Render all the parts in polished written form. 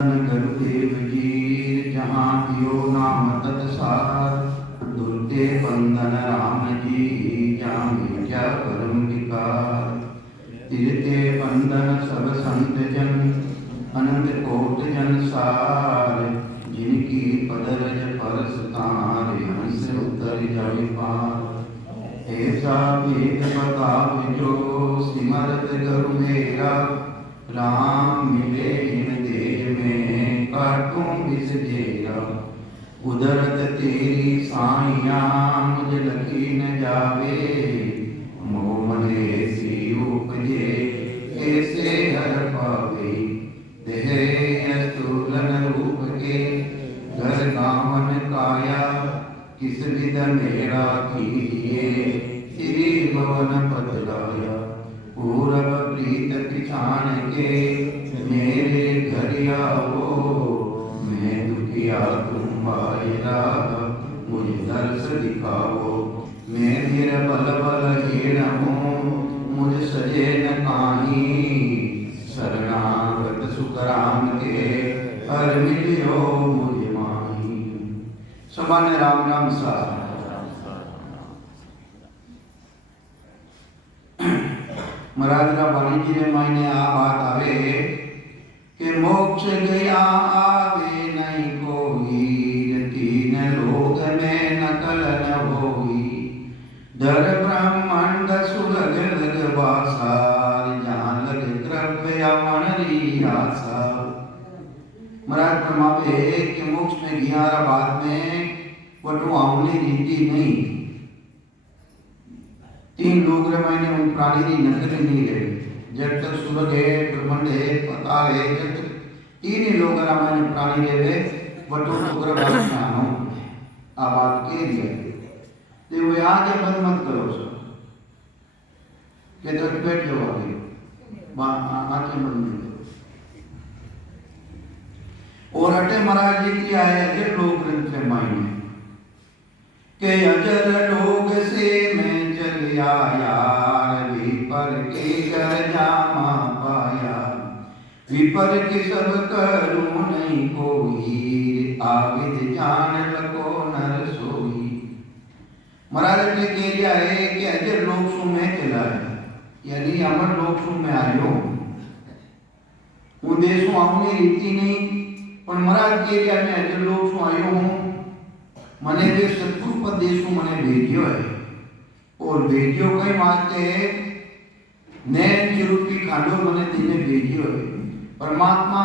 गुरुदेव जी जहाँ दियो नाम तत्सार दुर्गे बंदन राम जी जाने क्या परम विकार तिरते बंदन सब संत जन अनंत कोट जन सार जिनकी पदरज परस तार हंस उतर जाए पार ऐसा वेद बताओ जो सिमरत गुरु मेरा राम मिले इन देह में काटूं विष जेरा उदरत तेरी साइया मुझ लगी न जावे मोह मने सी उपजे कैसे हर पावे देह स्थूलन रूप के घर गावन काया किस विध मेरा कीजिए श्री भवन बदलाया पूरब प्रीत पिछाण के मेरे घर आओ मैं दुखिया तुम आएगा मुझे दर्श दिखाओ मैं निर्बल बलहीन हूँ मुझ सजे न काही शरणागत सुखराम के हर मिलियो मुझे माही समान राम नाम सा महाराज वाणी जी ने मायने आ बात आवे कि मोक्ष गया आवे नहीं कोई तीन लोक में नकल न होई दर ब्रह्मांड सुलग लग वासार जहाँ लग द्रव्य अमन आसा महाराज फरमावे कि मोक्ष में गया बात में वटू आमने रीति नहीं तीन लोग मैंने उन प्राणी की नजर नहीं रहे जब तक सूरज है ब्रह्मांड है पताल है जब तक तीन ही लोग मैंने प्राणी रहे वटो टुकड़ा बात आबाद के लिए तो वे आगे बंद मत करो सर के तो बैठ जाओ आगे आंखें बंद करो और अटे महाराज जी की आए अजर लोग ग्रंथ से मायने के अजर लोग से मैं चल आया विपर के घर जामा पाया विपर के सब करूं नहीं कोई आविद जान लको नर सोई महाराज ने कह दिया है कि अजर लोक सु में चला है यानी अमर लोक सु में आयो उन देशों आउने रीति नहीं पर महाराज कह दिया मैं अजर लोक सु आयो हूँ मने वे शत्रु प्रदेशों मने भेजियो है और भेजियो कई वास्ते नैन रूपी खांडो मने दिने भेजियो है परमात्मा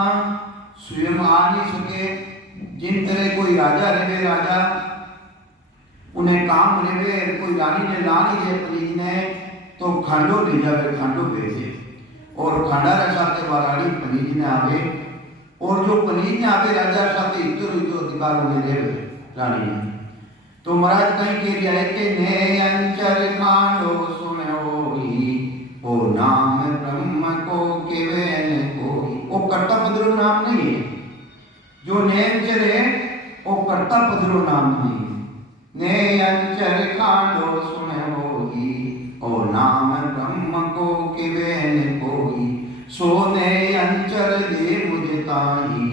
स्वयं आ नहीं सके जिन तरह कोई राजा रहे राजा उन्हें काम रहे कोई रानी ने ला नहीं दे प्लीज ने तो खांडो ले जावे खांडो भेजे और खांडारा साथे वाराणी पनीज ने आवे और जो पनीज ने आवे राजा साथे इतर अधिकार उन्हें रहे रानी तो महाराज कहीं कह दिया है कि ने अंचर कांडो सुन होई ओ नाम ब्रह्म को केवल कोई ओ कर्ता पदरो नाम नहीं है जो ने अंचर है ओ कर्ता पदरो नाम नहीं ने अंचर कांडो सुन होई ओ नाम ब्रह्म को केवल कोई सो ने अंचर दे मुझे ताई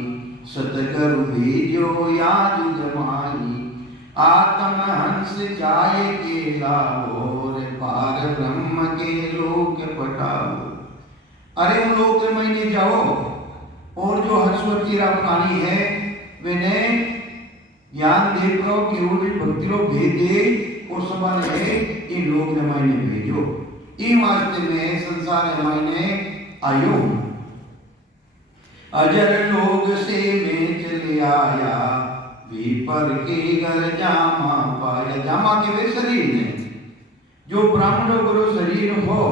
सतगुरु भेजो याद जमाई आत्म हंस जाए के लाओ पार ब्रह्म के लोक पटाओ अरे उन लोक में नहीं जाओ और जो हर्षवतीरा प्राणी है वे ज्ञान देकर केवल भक्ति लो भेदे और सवाल है इन लोक में मैंने भेजो इन वास्ते में संसार मैंने आयो अजर लोग से मैं चले आया विपर के घर जामा पाया जामा के वे शरीर ने जो ब्राह्मण गुरु शरीर हो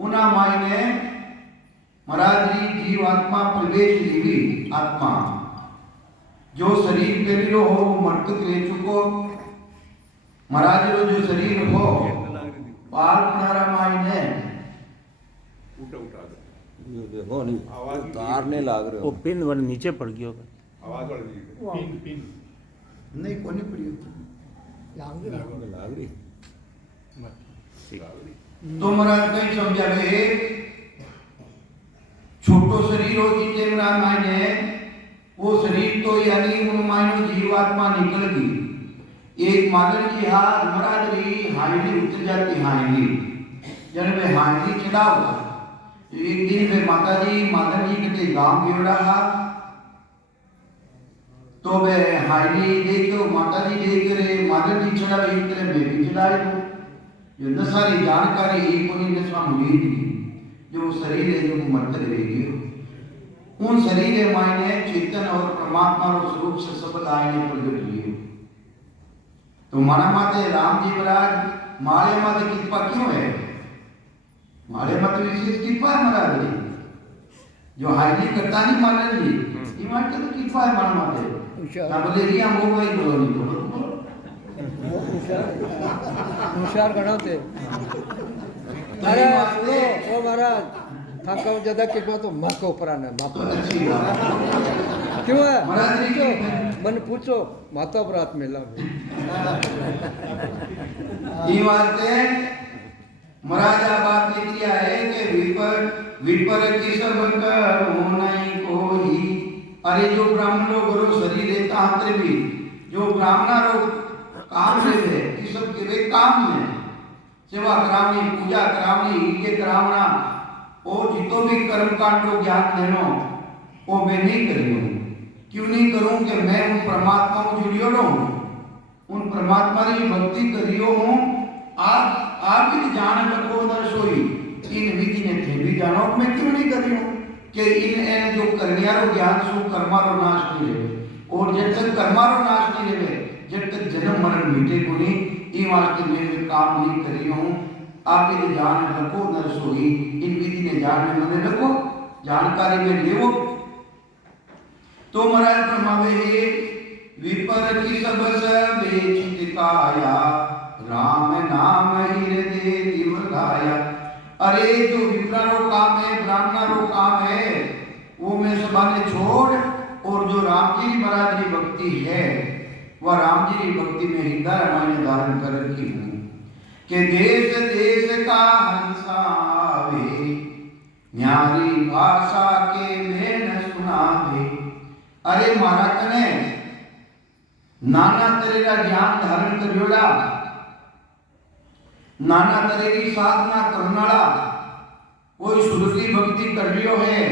उना मायने महाराज जीव आत्मा प्रवेश लीवी आत्मा जो शरीर पे लो हो मृतक ले चुको महाराज रो जो शरीर हो पार पुनारा मायने देखो नहीं तारने लाग रहे हो वो पिन वन नीचे पड़ गया आवाज वाली पिन नहीं कोनी पड़ी लाग रही तो महाराज कहीं समझावे छोटो शरीर हो जिते महाराज मायने वो शरीर तो यानी उन मायनो जीवात्मा निकल गई। एक मादन की हाथ मरादरी हाइली उतर जाती हाइली, जब वे हाइली चढ़ा हुआ एक दिन वे माता जी मादन जी के गांव गिर रहा, तो वे हाइली देखो माता जी देख रहे मादन जी चढ़ा एक तरह में भी चढ़ाए हो। ये न सारी जानकारी एक कोनी नस्वा मुली दी जो शरीर है जो मर्तक रहेगी, उन शरीर मायने चेतन और परमात्मा रो स्वरूप से शब्द आयने प्रकट हुए। तो माना माते राम जी महाराज माले माते कृपा क्यों है? माले माते विशेष कृपा है महाराज जी, जो हाइली करता नहीं माने जी ये माते तो कृपा है माना माते ना बोले रिया हो गई बोलो नहीं बोलो होशियार घणो थे। अरे सुनो ओ महाराज थाका ज्यादा कृपा तो माँ को ऊपर आना माता अच्छी बात क्यों है महाराज जी पूछो मन पूछो माता पर हाथ मिला ये वास्ते महाराजा बात लिख दिया है कि विपर की सब करो नहीं कोई। अरे जो ब्राह्मण लोग गुरु शरीर देता अंतर भी जो ब्राह्मण लोग काम से थे ये सब के वे काम में सेवा करावनी पूजा करावनी ये करावना और जितो भी कर्म कांड को ज्ञान देनो वो मैं नहीं करूँ। क्यों नहीं करूँ कि मैं उन परमात्मा को जुड़ियो रहूं, उन परमात्मा की भक्ति करियो हूँ। आप भी जान रखो न सोई इन विधि ने थे भी जानो मैं क्यों नहीं करियो कि इन जो करनियारो ज्ञान सु कर्मारो नाश नहीं रहे, और जब तक कर्मारो नाश नहीं रहे जब तक जन्म मरण मिटे को नहीं ये वास्ते मैं काम नहीं करियो हूँ। आप ये जान रखो न सोई इन विधि ने जान में मने रखो जानकारी में लेवो। तो महाराज फरमावे विपर की सब बेचित काया राम नाम हृदय दिव गाया। अरे जो विप्रारो काम है ब्राह्मणों काम है वो मैं सबने छोड़, और जो राम जी महाराज की भक्ति है वह राम जी की भक्ति में हृदय रामायण धारण कर रखी हूँ कि देश देश का हंसावे न्यारी भाषा के में न सुनावे। अरे मारा कने नाना तरह का ज्ञान धारण करियोड़ा, नाना तरह की साधना करनाड़ा, कोई सुरती भक्ति कर रियो है,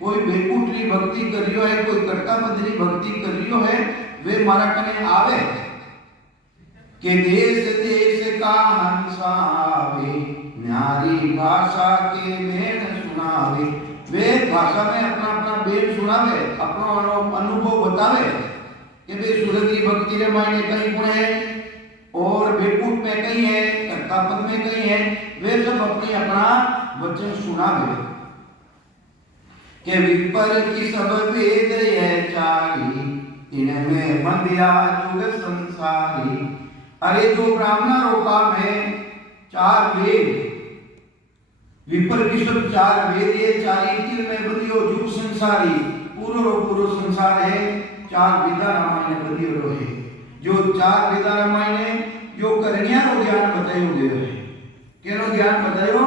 कोई बेकुटरी भक्ति कर रियो है, कोई कट्टा बदरी भक्ति कर रियो है, वे मारा कने आवे कि देश देश का हंसावे न्यारी भाषा के में न सुनावे। वे भाषा में अपना अपना बेन सुनावे, अपना अनुभव बतावे कि वे सुरती भक्ति रे मायने कहीं गुण है और बेकूट में कहीं है, कर्तापद में कहीं है, वे सब अपनी अपना वचन सुनावे कि विपर की सब वेद है चारी इनमें बंदिया जुग संसारी। अरे जो ब्राह्मण रोका में चार वेद विपर की सब चार वेद ये चारी तीन में बंदियो जुग संसारी पूरो संसार है चार वेदा रामायण बंदियो रहे। जो चार वेदा रामायण जो करनिया रो ज्ञान बतायो गयो है, केनो ज्ञान बतायो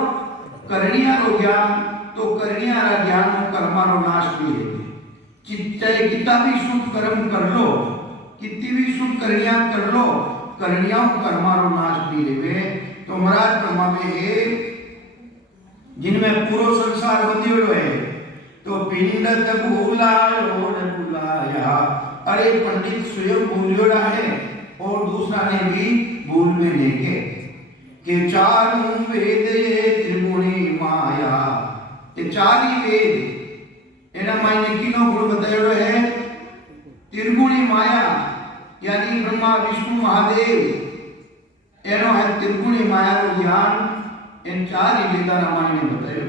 करनिया रो ज्ञान, तो करनिया रा ज्ञान कर्मा रो नाश भी है। चित्ते कितना भी शुभ कर्म कर लो, कितनी भी शुभ करनिया कर लो, करनिया कर्मा रो नाश भी है। तो महाराज परमावे जिनमें पूरो संसार बंदियो है तो पिंड तक भूलायो न भूलाया। अरे पंडित स्वयं भूलियोड़ा है और दूसरा ने भी भूल में लेके कि चारों वेद ये त्रिगुणी माया, ये चार ही वेद एना मायने किनो गुण बतायो है त्रिगुणी माया, यानी ब्रह्मा विष्णु महादेव एनो है त्रिगुणी माया रो ज्ञान इन चार ही वेद रामायण में बतायो है।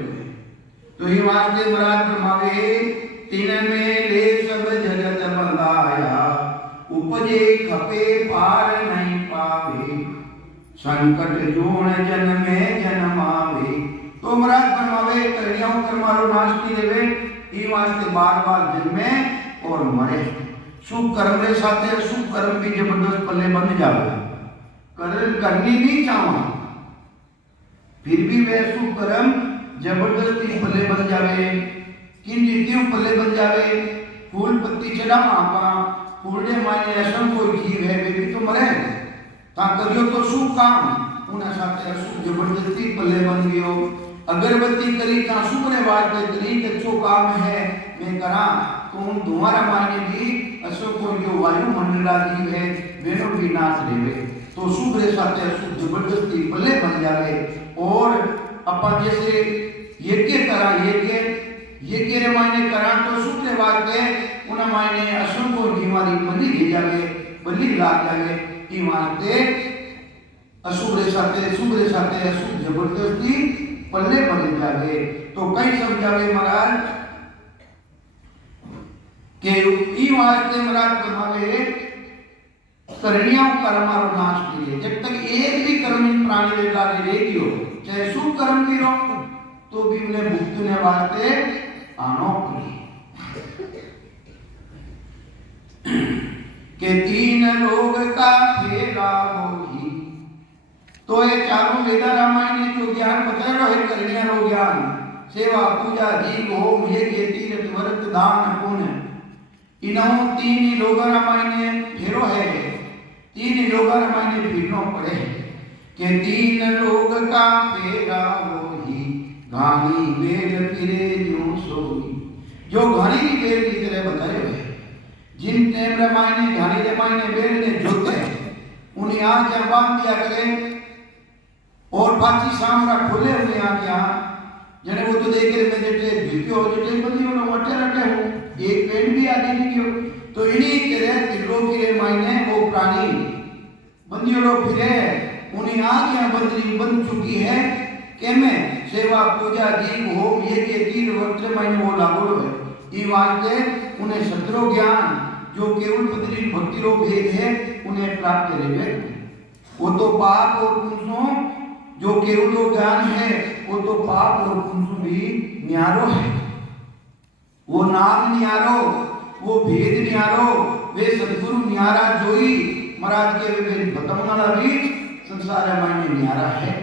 तो ये वास्ते महाराज फरमावे तीन में ले सब जगत बंधाया उपजे खपे पार नहीं पावे संकट जोड़ जन्मे जन्मावे। तो महाराज फरमावे करियाओं कर्मारो नाश नहीं देवे ई वास्ते बार बार जन्मे और मरे। शुभ कर्म रे साथे शुभ कर्म भी जबरदस्त पल्ले बन जावे, करनी नहीं चाहवा फिर भी वे शुभ कर्म जबरदस्ती पल्ले बन जावे। किन रीतियों पल्ले बन जावे फूल पत्ती चढ़ा आपा फूलने माने असम कोई जीव है वे भी तो मरे ता करियो तो शुभ काम उन्हें साथे अशुभ जबरदस्ती पल्ले बन गयो अगरबत्ती करी ता शुभ ने बार पे करी अच्छो काम है मैं करा तो उन तुम्हारा माने भी अशुभ को जो वायुमंडला जीव है वेनो भी नाश लेवे तो शुभ रे साथे अशुभ जबरदस्ती पल्ले बन जावे और अपा जैसे यज्ञ करा यज्ञ रे मायने करा तो शुभ रे बार पे उन मायने अशुभ को बीमारी बली ले जावे बली लाग जावे ई मानते अशुभ रे साथे अशुभ जबरदस्ती पल्ले बन जावे तो कई समझावे महाराज के ई वास्ते महाराज कमावे करणियों कर्मारो नाश किए जब तक एक भी कर्म इन प्राणी वे लागे रहेगियो चाहे शुभ कर्म भी रो तो भी उन्हें भुगतने वास्ते आनो पड़ी के तीन लोग का फेरा होगी तो ये चारों वेदा रामायण ने जो ज्ञान बताया है करणिया रो ज्ञान सेवा पूजा दीप होम यज्ञ तीर्थ व्रत दान पुण्य इन्हों तीन ही लोग रामायण ने फेरो है तीन ही लोग रामायण ने फिरनो पड़े के तीन लोग का फेरा होगी घानी वेल फिरे यूं सोई जो घानी की वेल की तरह बताए है जिन टेम रामायण ने घानी रामायण ने वेल ने जोते उन्हें आंख बांध दिया करें और बाकी सामरा खोले हुए आंख जने वो तो देख रहे मैं जेटे भिक्यो जेटे बंदी उन मटे रटे हो एक पेन भी आदि नहीं क्यों तो इन्हीं तरह तिलो के मायने वो प्राणी बंदियों लोग फिरे उन्हें आंखें बंद चुकी है के में सेवा पूजा दीप होम यज्ञ तीर वक्र मायने वो लागू है ई वास्ते उन्हें सत्रो ज्ञान जो केवल पदरी भक्ति रो भेद है उन्हें प्राप्त करेंगे वो तो पाप और पुण्यों जो केवल ज्ञान है वो तो पाप और पुण्य भी न्यारो है वो नाम न्यारो वो भेद न्यारो वे सदगुरु न्यारा जोई महाराज के वे बताना भी संसार मायने न्यारा है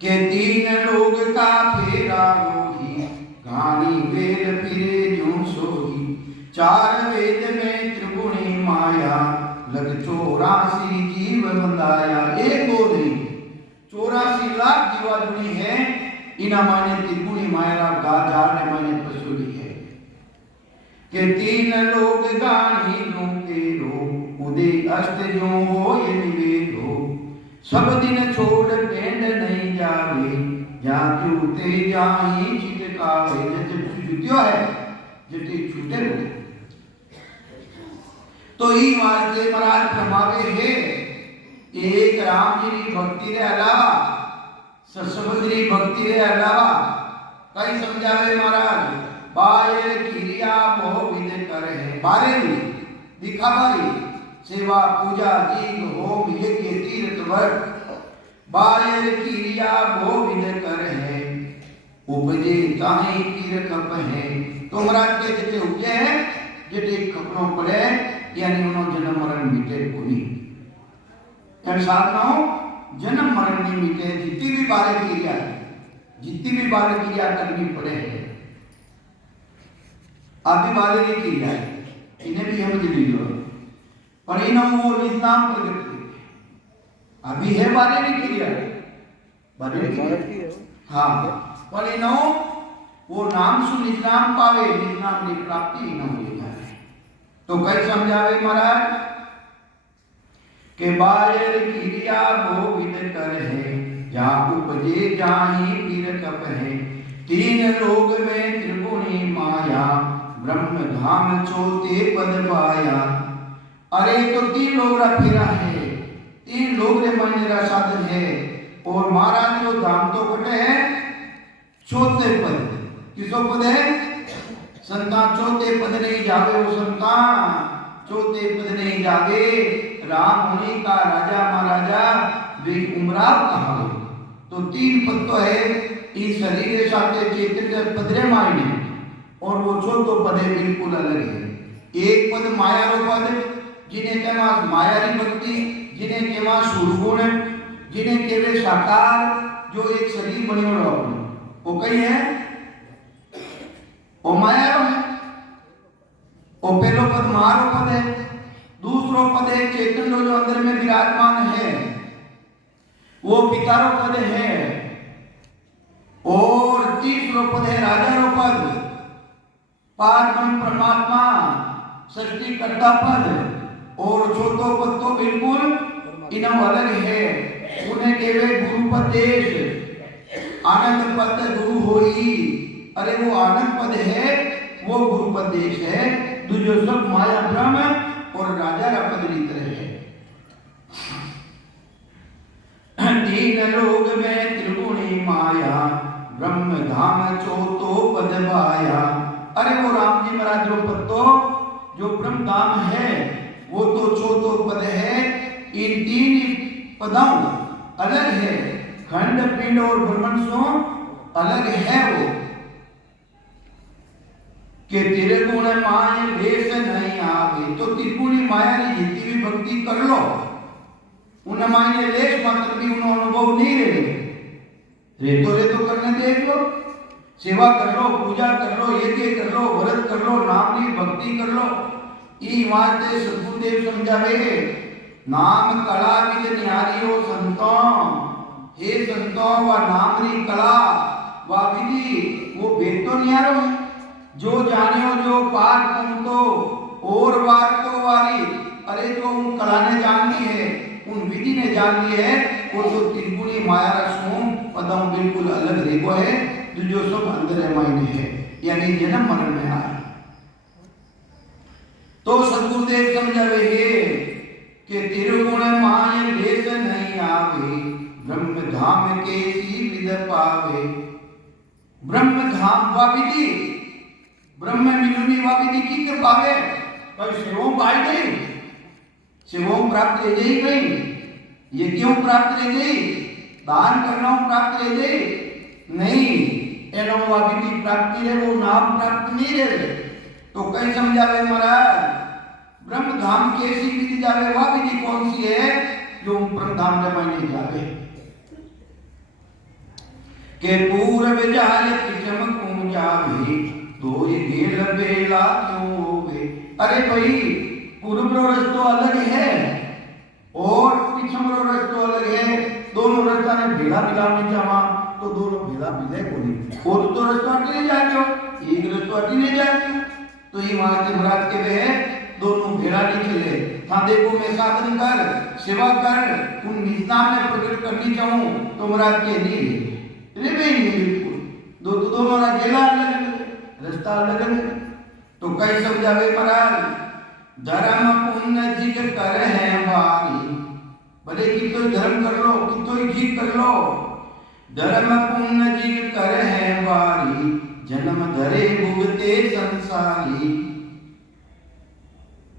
के तीन लोग का फेरा होगी गानी वेद फिरे यूं सोगी चार वेद में त्रिगुणी माया लग 84 जीव बंधाया एक दो नहीं 84 लाख जीवा जुड़ी है इना माने त्रिगुणी माया गा जाने माने पसुली है के तीन लोग गानी नो के रो उदे अष्ट जो हो ये निवेद हो सब दिन छोड़ पेंड नहीं जावे जा छूते जाई छिटकावे जब छूट्यो है जति छूटे हो तो ई वास्ते महाराज फरमावे है एक राम जी की भक्ति रे अलावा ससुमद्री भक्ति रे अलावा कई समझावे महाराज बायर क्रिया मोह विद करे बारे दिखावारी सेवा पूजा दीप होम यज्ञ तीर्थ व्रत बायर क्रिया मोह विद करे उपजे ताही तीर कप है तो महाराज के जते उपजे है जते कपड़ों पड़े यानी उन्होंने जन्म मरण मिटे कोनी यानी साथ ना हो जन्म मरण नहीं मिटे जितनी भी बारे क्रिया करनी पड़े है अभी बारे नहीं क्रिया है इन्हें भी हम दिली लो पर इन्हों वो निजाम प्रगति अभी है बारे नहीं क्रिया बारे नहीं हाँ पर इन्हों वो नाम सु निजाम पावे निजाम की प्राप्ति इन्हों लेना है तो कई समझावे महाराज के बायर क्रिया वो विद कर है जा उपजे जाही पीर कप है तीन लोग में त्रिगुणी माया ब्रह्म धाम चौथे पद पाया अरे तो तीन लोग रा फिरा है तीन लोग रे माने रा साधन है और महाराज जो धाम तो कटे है चौथे पद किसो पद है संतान चौथे पद नहीं जावे वो संतान चौथे पद नहीं जावे राम मुनि का राजा महाराजा वे उमराव कहा तो तीन पद तो है इस शरीर के साथ चैतन्य पदरे मायने और वो चौथो पद है बिल्कुल अलग है एक पद माया रो पद जिन्हें कहवा माया री भक्ति जिन्हें कहवा सुरगुण जिन्हें कहवे साकार जो एक शरीर बने वो कई है वो माया रो है वो पहलो पद मारो पद है, दूसरो पद है चैतन्य जो अंदर में विराजमान है, वो पितारो पद है, और तीसरो पद है राजारो पद, पारब्रह्म परमात्मा सृष्टिकर्ता पद, और चौथो पद तो बिल्कुल इनम अलग है, उन्हें केवल गुरुपदेश आनंद पद गुरु होई। अरे वो आनंद पद है, वो गुरुपदेश है, दूजो सब माया ब्रह्म और राजा का पद रीत है। तीन लोग में त्रिगुणी माया, ब्रह्म धाम चौथो पद पाया। अरे वो राम जी महाराज जो पद तो जो ब्रह्म धाम है वो तो चौथो पद है। इन तीन पदों अलग है, खंड पिंड और ब्रह्मण सो अलग है वो के तेरे गुण माया भेष नहीं आवे। तो त्रिगुणी माया ने जितनी भी भक्ति कर लो, उन माया लेश मात्र भी उन्होंने अनुभव नहीं रहे तो करने दे लो, सेवा कर लो, पूजा कर लो, यज्ञ कर लो, व्रत कर लो, नाम की भक्ति कर लो। ई वास्ते सद्गुरुदेव समझावे नाम कला विद न्यारियो संतों, हे संतों व नाम री कला व विधि वो वेद तो न्यारो है, जो जानियो जो पार पहुंचो और वार को वारी। अरे जो उन कला ने जान ली है, उन विधि ने जान ली है, वो तो त्रिगुणी माया रसों पदों बिल्कुल अलग रेगो है, जो सब अंदर मायने है, यानी जन्म मरण में आए। तो सद्गुरुदेव समझावे है कि त्रिगुण माय भेष नहीं आवे, ब्रह्म धाम के सी विद पावे। ब्रह्म धाम वा विधि, ब्रह्म मिलनी वा विधि की कृपा है, पर शिवों पाई गई, शिवों प्राप्त ले गई गई, ये क्यों प्राप्त ले गई, दान करना प्राप्त ले गई नहीं, एनो वा विधि प्राप्ति है, वो नाम प्राप्त नहीं रहे। तो कई समझावे महाराज ब्रह्म धाम कैसी विधि जावे, वह विधि कौन सी है जो ब्रह्म धाम में मायने जावे के पूर्व जाल पिछम को जावे, तो ये गेल बेला क्यों होवे। अरे भाई पूर्व रस्तो अलग है और पिछम रस्तो अलग है, दोनों रास्ता ने भेला मिलाने चाहा तो दोनों भेला मिले को नहीं, और तो रास्ता अटले जाते हो, एक रास्ता अटले जाते हो। तो ये महाराज महाराज के वे दोनों भेड़ा नहीं चले। हाँ देखो मैं साधन कर सेवा कर उन निष्ठा में प्रकट करनी चाहूं तो महाराज के नहीं रे नहीं बिल्कुल दोनों राजेला अलग रास्ता अलग अलग। तो कई समझावे महाराज धर्म पुण्य जिग कर है वारी, भले कि तो धर्म कर लो कि तो जी कर लो, धर्म पुण्य जिग कर है वारी, जन्म धरे भुगते संसारी।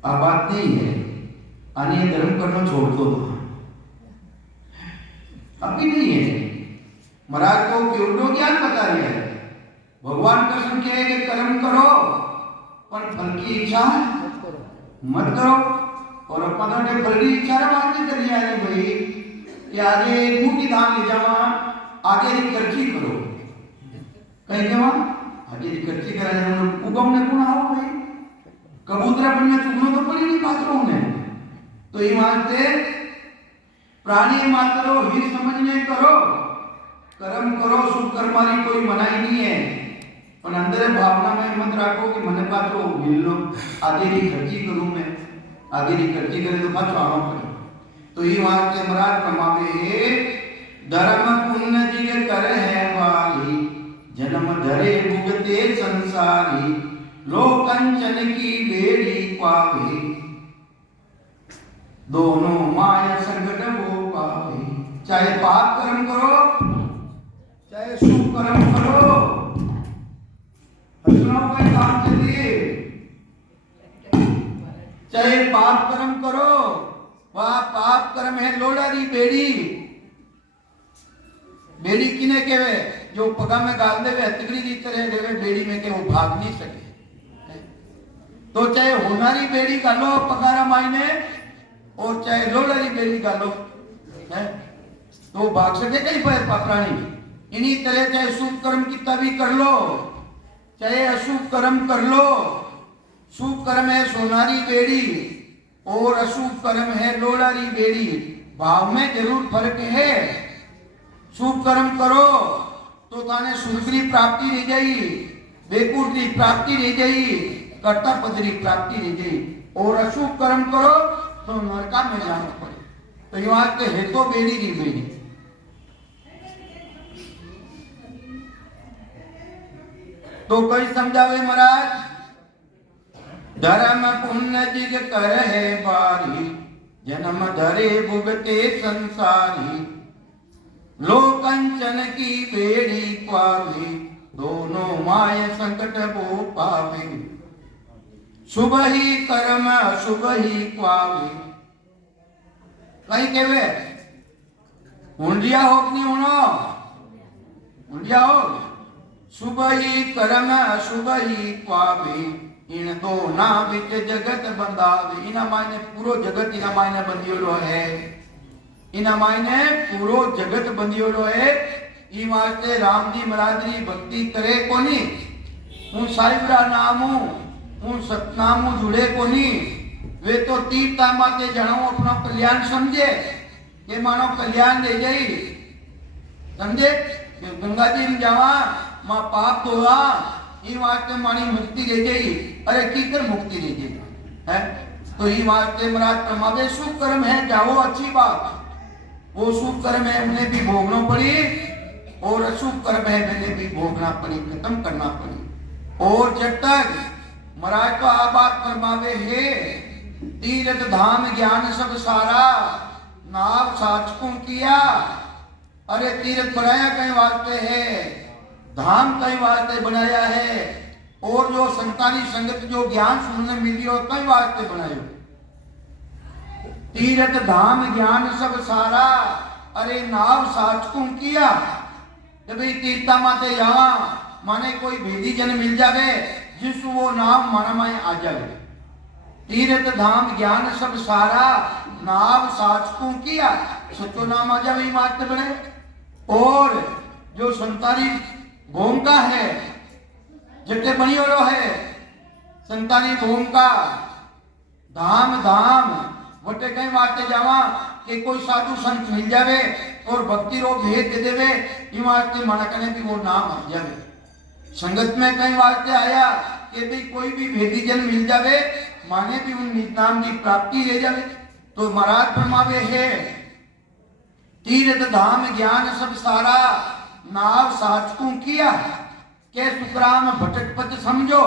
अब बात नहीं है अन्य धर्म करना छोड़ दो, अभी नहीं है। महाराज को केवल ज्ञान बता रहे हैं, भगवान कृष्ण कहे कि कर्म करो पर फल की इच्छा मत करो, और अपना ने फल की इच्छा बात नहीं करी है भाई कि आगे मुंह धाम ले जावा, आगे की खर्ची करो, कहीं जावा आगे की खर्ची करा उगम ने कौन आओ भाई, कबूतरा बनने चुगनो तो पड़ी नहीं पात्रों ने। तो ये मानते प्राणी मात्रो ही समझने करो, कर्म करो, सुख कर्मारी कोई मनाई नहीं है, पर अंदर भावना में मत रखो कि मने पात्रो मिल लो, आगे की खर्ची करूं मैं, आगे की खर्ची करे तो पाछो आना पड़े। तो ये वहां के महाराज फरमावे धर्म पुण्य जिग कर है वाली, जन्म धरे भुगते संसारी, लोकंचन की बेड़ी पावे, दोनों माया संकट वो पावे। चाहे पाप कर्म करो चाहे शुभ कर्म करो, हसनों का काम चलिए, चाहे पाप कर्म करो, वह पाप कर्म है लोडारी बेड़ी। बेड़ी किने केवे जो पगा में गाल देवे हथकड़ी की तरह देवे बेड़ी में के वो भाग नहीं सके। तो चाहे होनारी बेड़ी गालो पगारा मायने और चाहे लोडारी बेड़ी गालो है तो भाग सके कहीं पर प्राणी। इन्हीं तरह चाहे शुभ कर्म कितना भी कर लो चाहे अशुभ कर्म कर लो, शुभ कर्म है सोनारी बेड़ी और अशुभ कर्म है लोड़ारी बेड़ी। भाव में जरूर फर्क है। शुभ कर्म करो तो ताने सुखरी प्राप्ति रह जाई, बेकुटी प्राप्ति रह जाई, कर्ता पदरी प्राप्ति रह जाई। और अशुभ कर्म करो तो नरका में जाना पड़े। तो ये बात है तो बेड़ी री बेड़ी। तो कई समझावे महाराज, धर्म पुण्य जिग कर है बारी, जन्म धरे भुगते संसारी। लोकंचन की बेड़ी क्वावे, दोनों माय संकट वो पावे। शुभ ही कर्म शुभ ही क्वावे। कहीं केवे हुंडिया हो कि नहीं होनो, हुंडिया हो। शुभ ही कर्म शुभ ही क्वावे, इन दो ना बिच जगत बंधावे। इना मायने पूरो जगत इना मायने बंधियोलो है। इना मायने पूरो जगत बंधियोलो है। ई वास्ते राम जी महाराज री भक्ति करे कोनी। हूँ साहिबरा नामू हूँ सतनामू जुड़े कोनी। वे तो तीर्था माते जनाओ अपना कल्याण समझे कि मानो कल्याण दे जाई। समझे कि गंगा जी में जावा मां पाप धोवा, ई वास्ते मानी मुक्ति दे गई। अरे कीकर मुक्ति दे गई है। तो ई वास्ते महाराज परमावे शुभ कर्म है जाओ अच्छी बात। वो शुभ कर्म है उन्हें भी भोगना पड़ी और अशुभ कर्म है मैंने भी भोगना पड़ी, खत्म करना पड़ी। और जब तक महाराज तो आ बात परमावे है, तीर्थ धाम ज्ञान सब सारा, नाव साचकों किया। अरे तीर्थ बनाया कहीं वास्ते है, धाम कई वास्ते बनाया है। और जो संतानी संगत जो ज्ञान सुनने मिली हो कई वास्ते बनायो। तीर्थ धाम ज्ञान सब सारा, अरे नाव साचकों किया। जब तीर्था माते जावा माने कोई भेदी जन मिल जावे जिसको वो नाम माना माए आ जावे। तीर्थ धाम ज्ञान सब सारा, नाव साचकों किया। सचो नाम आ जावे वास्ते बने। और जो संतानी भूमिका है जटे बनी हो है, संतानी भूमिका धाम धाम वटे कई वास्ते जावा कि कोई साधु संत मिल जावे और भक्ति रो भेद दे देवे। ई वास्ते माना कने भी वो नाम आ जावे। संगत में कई वास्ते आया कि भी कोई भी भेदी जन मिल जावे माने भी उन निज नाम की प्राप्ति ले जावे। तो महाराज फरमावे है तीर्थ धाम ज्ञान सब सारा, नाव साचकों किया। के सुखराम भटक पथ समझो।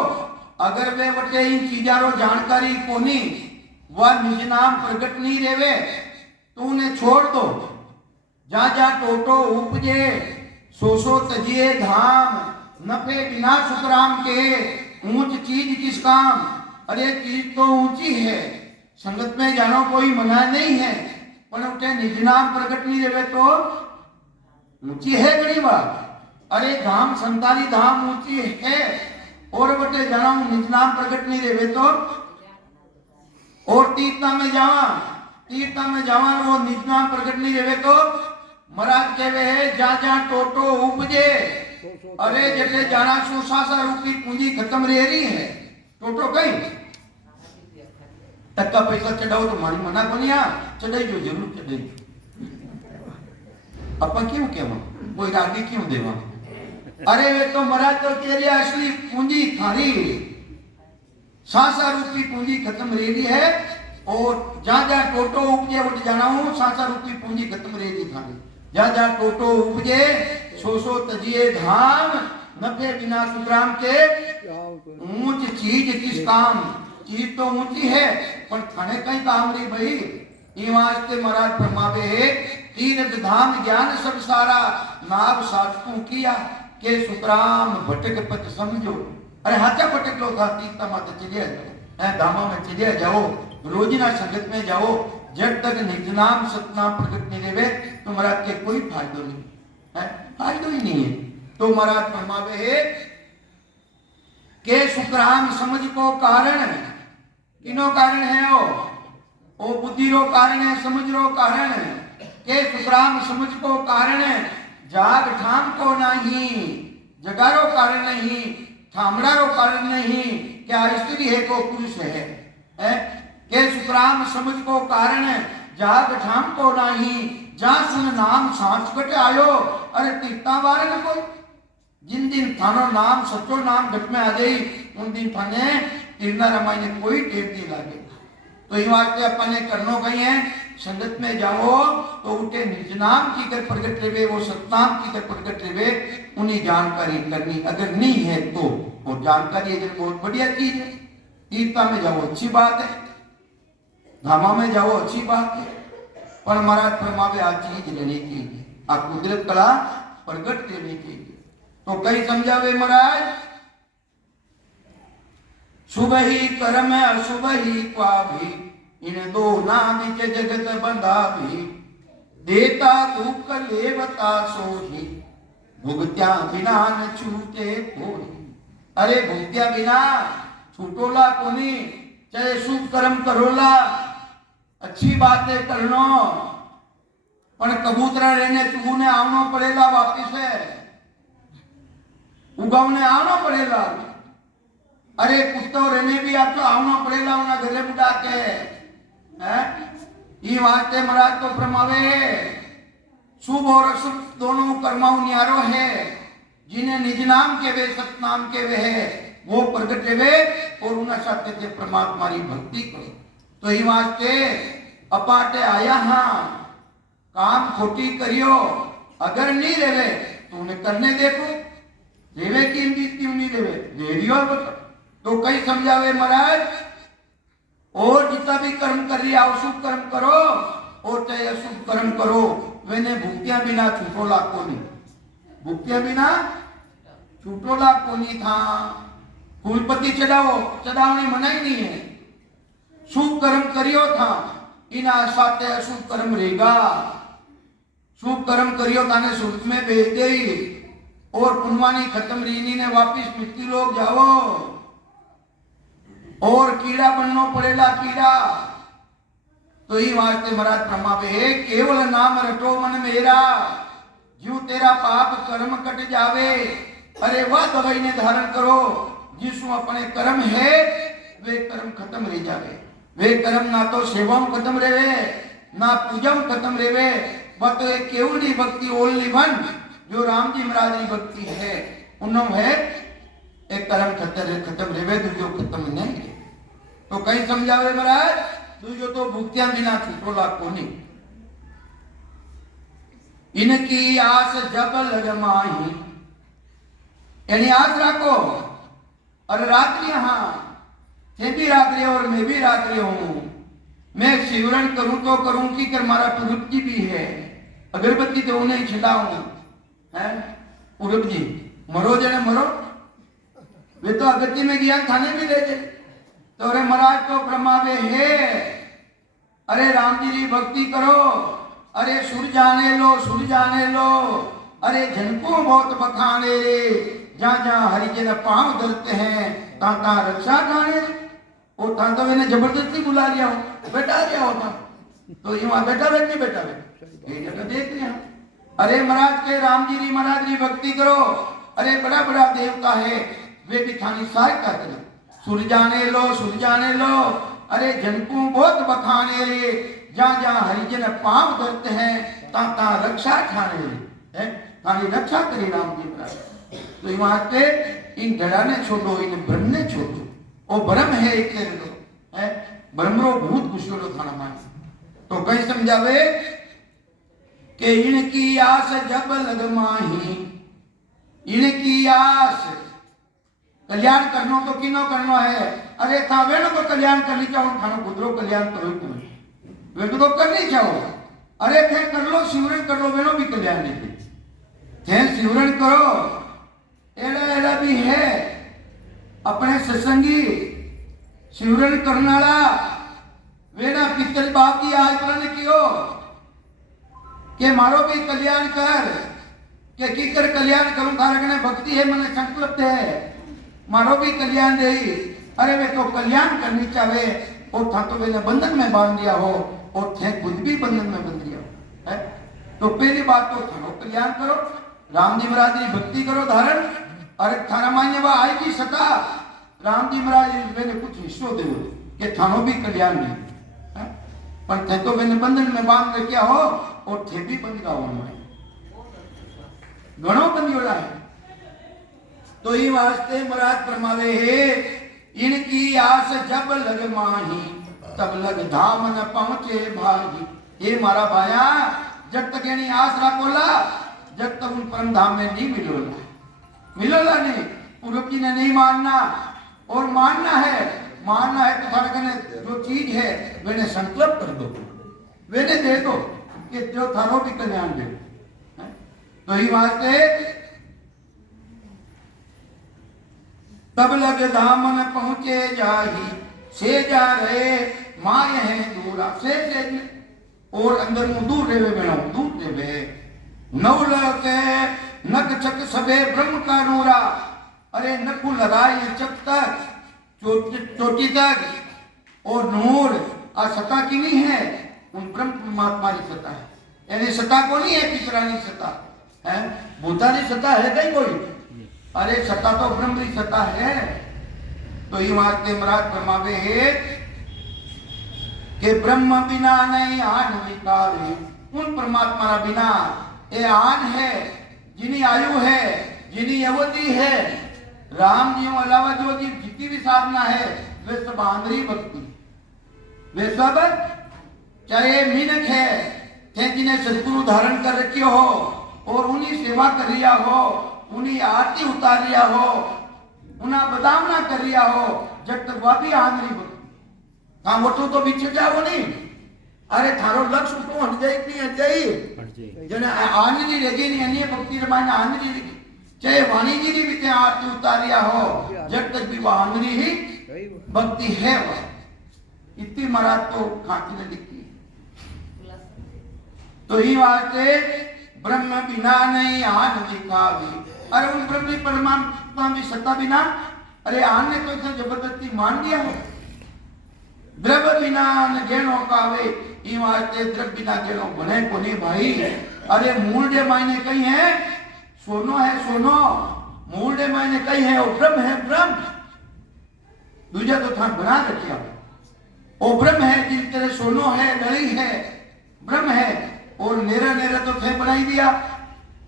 अगर वे वटे इन चीजारो जानकारी कोनी वह निज नाम प्रकट नहीं रेवे तो उन्हें छोड़ दो। जा जा टोटो उपजे सो तजिए धाम, नफे बिना सुखराम के ऊंच चीज किस काम। अरे चीज तो ऊंची है, संगत में जानो कोई मना नहीं है, पर उठे निज नाम प्रकट नहीं रेवे तो ऊंची है गणी बात। अरे धाम संतानी धाम ऊंची है और बटे जाना निज नाम प्रकट नहीं रेवे तो। और तीर्था में जावा वो निज नाम प्रकट नहीं रेवे तो महाराज कहवे है जा जा टोटो उपजे। अरे जटे जाना सो सासा रूपी पूंजी खत्म रह रही है। टोटो कहीं टक्का पैसा चढ़ाओ तो मारी मना को नहीं चढ़ाई जो जरूर चढ़ाई। अपन क्यों कहवा कोई रागी क्यों देवा। अरे वे तो महाराज तो कह रही असली पूंजी थारी सासा रूपी पूंजी खत्म रह रही है। और जहां जहां टोटो उपजे उठ जाना हूं सासा रूपी पूंजी खत्म रह रही थारी। जहां जहां टोटो उपजे सो तजिए धाम, नफे बिना सुखराम के ऊंच चीज किस काम। चीज तो ऊंची है पर थाने कहीं काम रही भाई। ये वास्ते महाराज फरमावे है तीर्थ धाम ज्ञान सब सारा, नाव साचकों किया। के सुखराम भटक पथ समझो। अरे हाथा भटक लो था तीर्था माता चलिया जाओ, धामा में चलिया जाओ, रोजिना संगत में जाओ। जब तक निज नाम सतनाम प्रकट नहीं रेवे तो महाराज के कोई फायदो नहीं है, फायदो ही नहीं है। तो महाराज फरमावे है के सुखराम समझ को कारण, किनो कारण है ओ बुद्धि रो कारण है, समझ रो कारण है। के सुखराम समझ को कारण है, जाग ठाम को नहीं, जगारो कारण नहीं। ठामड़ा रो कारण नहीं क्या स्त्री है को पुरुष है के सुखराम समझ को कारण जाग ठाम को नहीं जा सुन नाम सांस कट आयो अरे तीर्था बारे न कोई जिन दिन थानो नाम सचो नाम घट में आ गई उन दिन थाने तीर्ना रमाई ने कोई टेप नहीं लागे। तो ये वास्ते अपने करनो कही है संगत में जाओ तो उठे निज नाम की कर प्रगट रेवे वो सतनाम की कर प्रगट रेवे उन्हें जानकारी करनी अगर नहीं है तो वो जानकारी अगर बहुत बढ़िया चीज है। तीर्था में जाओ अच्छी बात है, धामा में जाओ अच्छी बात है, पर महाराज फरमावे आ चीज रहनी चाहिए, आ कुदरत कला प्रगट रहनी चाहिए। तो कई समझावे महाराज शुभ ही कर्म अशुभ ही पाभी इन दो नाम के जगत बंधा भी देता दुख लेवता सोही भुगत्या बिना न छूटे कोई। अरे भुगत्या बिना छूटोला कोनी चाहे शुभ कर्म करोला अच्छी बातें करनो पण कबूतरा रहने चुगुने आवनो पड़ेला वापिस है उगावने आवनो पड़ेला। अरे कुत्तो रहने भी आपको आवना पड़ेगा उन्हें गले बुढ़ा के ये वास्ते महाराज तो फरमावे शुभ और अशुभ दोनों कर्माओं न्यारो है जिन्हें निज नाम के वे सतनाम के वे है वो प्रगट वे और उन्हें सत्य से परमात्मा की भक्ति करो। तो ये वास्ते अपाटे आया हाँ काम खोटी करियो अगर नहीं रेवे तो उन्हें करने देखो रेवे की क्यों नहीं रेवे रेडियो बता। तो कई समझावे महाराज और जितना भी कर्म कर रही अशुभ कर्म करो और चाहे अशुभ कर्म करो वेने भूखिया बिना छूटोला को नहीं भूखिया बिना छूटोला को नहीं था। फूलपति चढ़ाओ चढ़ावनी मनाई नहीं है शुभ कर्म करियो था इना साथे अशुभ कर्म रहेगा। शुभ कर्म करियो ताने सुख में भेज दे और पुनवानी खत्म रीनी ने वापिस मिट्टी लोग जाओ और कीड़ा बनना पड़ेगा कीड़ा। तो ये वास्ते महाराज फरमावे केवल नाम रटो मन मेरा जो तेरा पाप कर्म कट जावे। अरे वह दवाई ने धारण करो जिसमें अपने कर्म है वे कर्म खत्म रह जावे। वे कर्म ना तो सेवा में खत्म रहे ना पूजा में खत्म रहे वह तो एक केवली भक्ति ओनली वन जो राम जी महाराज की भक्ति है उन्होंने है एक कर्म खत्म रहे दूसरो खत्म नहीं। तो कहीं समझावे महाराज दूसरो तो भूखिया बिना छूटोला कोनी इनकी आस जब लगमाही यानी आस रखो और रात्रि हाँ थे भी रात्रि और मैं भी रात्रि हूं मैं शिवरण करूं तो करूं कि कर मारा पुरुष जी भी है अगरबत्ती तो उन्हें छिड़ाऊं है पुरुष जी मरो जने मरो वे तो अगत्ती में गया थाने भी ले जाए। तो अरे महाराज तो ब्रह्मावे है अरे राम जी की भक्ति करो अरे सुर जाने लो अरे झनको बहुत बखाने जहाँ जहाँ हरिजन पांव धरते हैं तहाँ रक्षा ठाने और तहाँ तो मैंने जबरदस्ती बुला लिया हो बैठा लिया होता तो ये वहां बैठा बैठ नहीं बैठा ये जगह देख लिया। अरे महाराज के राम जी की महाराज की भक्ति करो अरे बड़ा बड़ा देवता है वे भी थानी सहायता करें सुर जाने लो अरे झनको बहुत बखाने रे जहाँ जहाँ हरिजन पांव धरते हैं तहाँ रक्षा ठाने है थानी रक्षा करे राम जी महाराज। तो वहां पे इन घड़ा ने छोड़ो इन ब्रह्म ने छोड़ो वो ब्रह्म है एक है ब्रह्मरो भूत कुशलो थाना माने। तो कहीं समझावे कि इनकी आस जब लगमाही इनकी आस कल्याण करनो तो किनो करनो है अरे था वे तो कल्याण करनी चाहो थानो खुदरो कल्याण करो तुम्हें वे तो करनी चाहो अरे थे कर लो शिवरण कर लो वेनो भी कल्याण नहीं थे शिवरण करो एड़ा एड़ा भी है अपने सत्संगी शिवरण करनाला वेना पितर बाप की आज ने कियो के मारो भी कल्याण कर के कीकर कल्याण करूं थारे कने भक्ति है मने संकल्प है मारो भी कल्याण दे अरे वे तो कल्याण करनी चाहे और था तो वे बंधन में बांध दिया हो और थे खुद भी बंधन में बंध दिया हो है। तो पहली बात तो थारो कल्याण करो राम जी महाराज की भक्ति करो धारण अरे थारा मान्य वा आएगी सता राम जी महाराज मैंने कुछ हिस्सों दे कि थानो भी कल्याण नहीं है? पर थे तो मैंने बंधन में बांध के क्या हो और थे भी बंद का होना है घणो बंदियोड़ा है। तो ये वास्ते महाराज फरमावे है इनकी आस जब लग माही तब लग धाम न पहुंचे भागी। ये मारा भाया जब तक यानी आस रखोला जब तक उन परम धाम में नहीं मिलोला नहीं पूर्व जी ने नहीं मानना और मानना है तो थारा कने जो चीज है मैंने संकल्प कर दो मैंने दे दो कि जो थारो भी कल्याण दे। तो ही वास्ते तब लग धाम न पहुंचे जाही से जा रहे माय है दूरा से और अंदर मुंह दूर रेवे बेणो दूर रेवे नवलक नक चक सबे ब्रह्म का नूरा। अरे नकु लगाए चक तक चोटी तक और नूर आ सता की नहीं है उन ब्रह्म परमात्मा की सता है यानी सता को नहीं है पितरानी सता है भूतानी सता है कहीं कोई। अरे सता तो ब्रह्म की सता है। तो ये वास्ते महाराज फरमावे है कि ब्रह्म बिना नहीं आन विकारे उन परमात्मा बिना ये आन है जिनी आयु है जिनी अवधि है राम जी अलावा जो जी जितनी भी साधना है वे सब आंधरी भक्ति वे सब चाहे मीनक है चाहे जिन्हें सदगुरु धारण कर रखे हो और उन्हीं सेवा कर रिया हो उन्हीं आरती उतार रिया हो उन्हें बदामना कर रिया हो जब तक वह भी आंधरी भक्ति काम वोटो तो पीछे जाओ नहीं। अरे थारो लक्ष्य तो हट जाए नहीं हट जाए जने आंधरी रजी नहीं अन्य भक्ति रमायण आंधरी रजी चाहे वाणी जी ने भी आरती उतारिया हो जब तक भी वह आंधरी ही भक्ति है वह इतनी महाराज तो खाती ने लिखी। तो ही वास्ते ब्रह्म बिना नहीं आन दिखावी। अरे उन ब्रह्म परमात्मा की सत्ता बिना अरे आन ने तो इसे जबरदस्ती मान दिया है। द्रव्य बिना न गेणो कावे ई वास्ते द्रव्य बिना गेणो बने को नहीं भाई। अरे मूल मायने कहीं है सोनो है सोनो मूल मायने कहीं है वो ब्रह्म है ब्रह्म दूजा तो था बना रखिया वो ब्रह्म है जिस तरह सोनो है लड़ी है ब्रह्म है और नेरा नेरा तो थे बनाई दिया